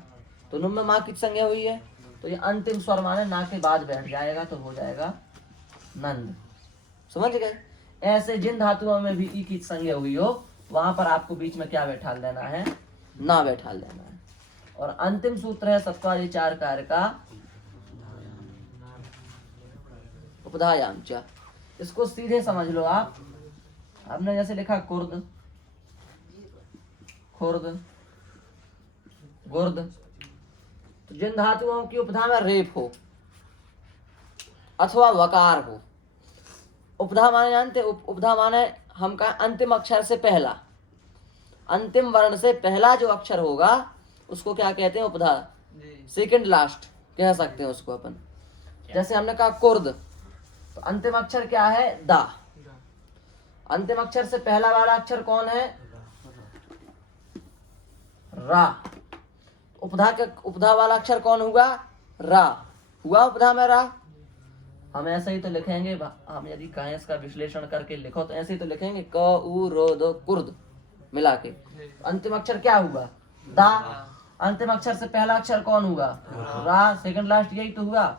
तो नुम में माँ की संज्ञा हुई है तो ये अंतिम स्वर माने ना के बाद बैठ जाएगा, तो हो जाएगा नंद। समझ गए? ऐसे जिन धातुओं में भी ई की संज्ञा हुई हो वहां पर आपको बीच में क्या बैठा लेना है? ना बैठा लेना है। और अंतिम सूत्र है सत्वादि चार कार्य का उपधायाम च। इसको सीधे समझ लो आप। आपने जैसे लिखा कुर्द, खुर्द, गुर्द, तो जिन धातुओं की उपधा में रेप हो अथवा वकार हो, उपधा माने जानते? उपधा माने हम कहा अंतिम अक्षर से पहला, अंतिम वर्ण से पहला जो अक्षर होगा उसको क्या कहते हैं? उपधा। सेकंड लास्ट कह सकते हैं उसको अपन। जैसे हमने कहा कुर्द, तो अंतिम अक्षर क्या है? दा। अंतिम अक्षर से पहला वाला अक्षर कौन है? रा। उपधा वाला अक्षर कौन हुआ? रा। हुआ उपधा में रा। हम ऐसे ही तो लिखेंगे, हम यदि कहें इसका विश्लेषण करके लिखो तो ऐसे ही तो लिखेंगे क उ रो दो कुर्द मिला के। अंतिम अक्षर क्या हुआ? दा। अंतिम अक्षर से पहला अक्षर कौन हुआ? रा। सेकंड लास्ट यही तो हुआ।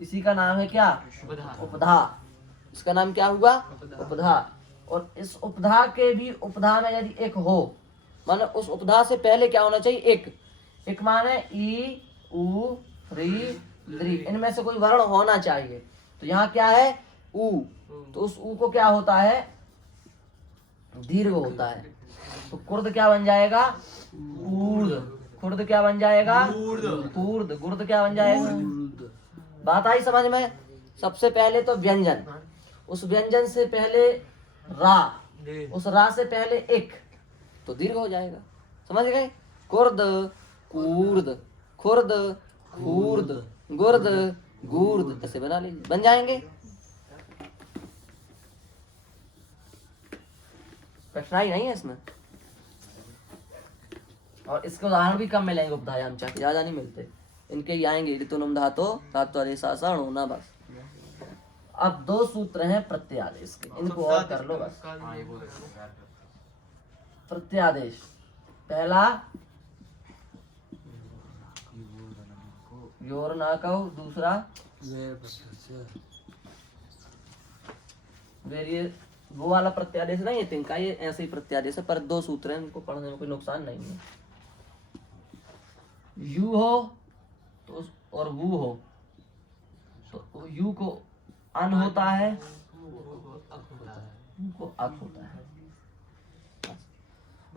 इसी का नाम है क्या? उपधा। इसका नाम क्या हुआ? उपधा। और इस उपधा के भी उपधा में यदि एक हो, माने उस उपधा से पहले क्या होना चाहिए? एक माने ई उ री द्री, इनमें से कोई वर्ण होना चाहिए। तो यहाँ क्या है? उ। तो उस उ को क्या होता है? दीर्घ होता है। तो कुर्द क्या बन जाएगा? ऊर्ध। कुर्द क्या बन जाएगा? ऊर्ध। गुर्द क्या बन जाएगा? बात आई समझ में? सबसे पहले तो व्यंजन, उस व्यंजन से पहले रा, उस रा से पहले एक, तो दीर्घ हो जाएगा। समझ गए? कुर्द, कूर्द, खुर्द, खूर्द, गुर्द, गूर्द, ऐसे बना लीजिए, बन जाएंगे। कठिनाई नहीं है इसमें। और इसके उदाहरण भी कम मिलेंगे उपधायाम चाहे, ज्यादा नहीं मिलते। इनके ही आएंगे ऋतुनुम धातो धात्वादेशासन होना बस। अब दो सूत्र हैं प्रत्यादेश के, इनको और कर लो बस। प्रत्यादेश पहला योर ना कहो, दूसरा ये वो वाला प्रत्यादेश नहीं है तिनका, ये ऐसे ही प्रत्यादेश है, पर दो सूत्र हैं, इनको पढ़ने में कोई नुकसान नहीं है। यू हो तो और वू हो, तो यू को अन होता है, वू को अक होता है।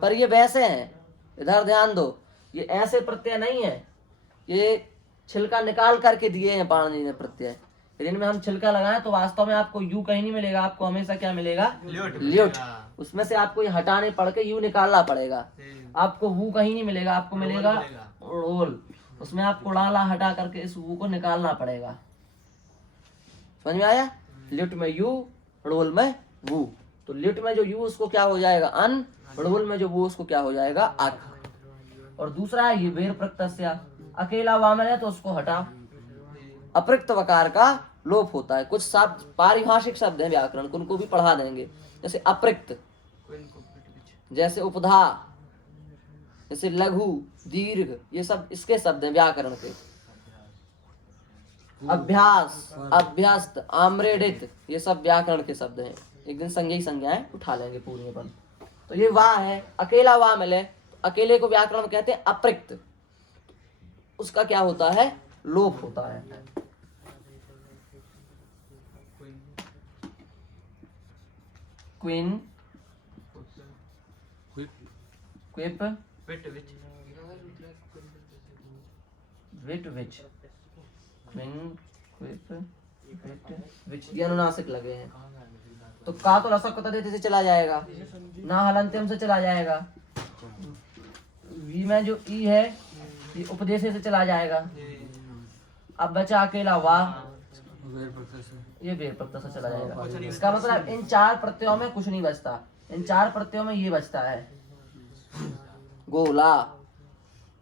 पर ये वैसे हैं, इधर ध्यान दो, ये ऐसे प्रत्यय नहीं है, ये छिलका निकाल करके दिए हैं पाणिनि ने प्रत्यय। इनमें हम छिलका लगाएं तो वास्तव में आपको यू कहीं नहीं मिलेगा, आपको हमेशा क्या मिलेगा? ल्योट। उसमें से आपको ये हटाने पड़ के यू निकालना पड़ेगा। आपको वू कहीं नहीं मिलेगा, आपको मिलेगा रोल। उसमें आपको डाला हटा करके इस वू को निकालना पड़ेगा। समझ में आया? ल्युट में यू, रोल में वू। तो ल्युट में जो यू उसको क्या हो जाएगा? अन। रोल में जो वू उसको क्या हो जाएगा? अक। और दूसरा है ये वेर प्रत्यय, अकेला वामन है तो उसको हटाओ। अपृक्त वकार का लोप होता है। कुछ शब्द पारिभाषिक शब्द हैं व्याकरण, उनको भी पढ़ा देंगे। जैसे अप्रक्त, जैसे उपधा, जैसे लघु, दीर्घ, ये सब इसके शब्द हैं व्याकरण के। अभ्यास, अभ्यस्त, आम्रेडित, ये सब व्याकरण के शब्द हैं। एक दिन संज्ञाएं उठा लेंगे पूरी अपन। तो ये वाह है, अकेला वाह मिले, अकेले को व्याकरण में कहते हैं अप्रक्त। उसका क्या होता है? लोप होता है। क्वीन, क्विप, विट, विच, क्वीन, क्विप, विट, विच, ये अनुनासिक लगे हैं। तो का तो रसक से चला जाएगा, ना हलंत्यम से चला जाएगा। वी में जो ई है ये उपदेश से चला जाएगा। अब बचा अकेला वाह, ये वेर प्रत्यय से चला जाएगा। इसका मतलब इन चार प्रत्ययों में कुछ नहीं बचता, इन चार प्रत्ययों में ये बचता है गोला।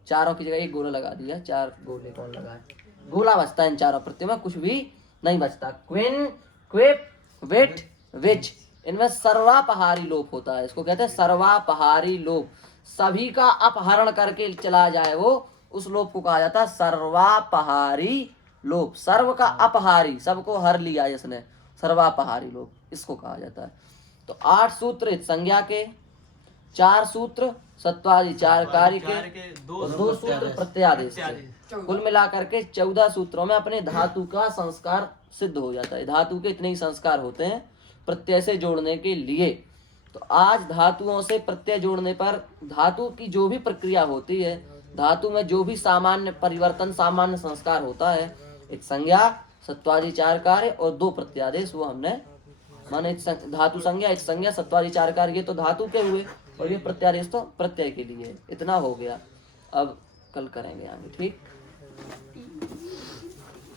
चारों की जगह एक गोला लगा दिया, चार गोले कौन लगाए? गोला बचता है इन चारों प्रत्ययों में, कुछ भी नहीं बचता। क्विन, क्विप, विट, विच, इनमें सर्वापहारी लोप होता है। इसको कहते हैं सर्वापहारी लोप। सभी का अपहरण करके चला जाए वो, उस लोप को कहा जाता है सर्वापहारी लोप। सर्व का अपहारी, सबको हर लिया जिसने, सर्वापहारी लोप, इसको कहा जाता है। तो 8 सूत्र संज्ञा के, 4 सूत्र सत्वादि 4 कार्य के, और 2 सूत्र प्रत्यादेश के। कुल मिलाकर के 14 सूत्रों में अपने धातु का संस्कार सिद्ध हो जाता है। धातु के इतने ही संस्कार होते हैं प्रत्यय से जोड़ने के लिए। तो आज धातुओं से प्रत्यय जोड़ने पर धातु की जो भी प्रक्रिया होती है, धातु में जो भी सामान्य परिवर्तन, सामान्य संस्कार होता है, एक संज्ञा, सत्वादि 4 कार्य और 2 प्रत्यादेश, वो हमने माने धातु संज्ञा, एक संज्ञा, सत्वादि 4 कार्य, ये तो धातु के हुए, और ये प्रत्यादेश तो प्रत्यय के लिए। इतना हो गया, अब कल करेंगे आगे, ठीक।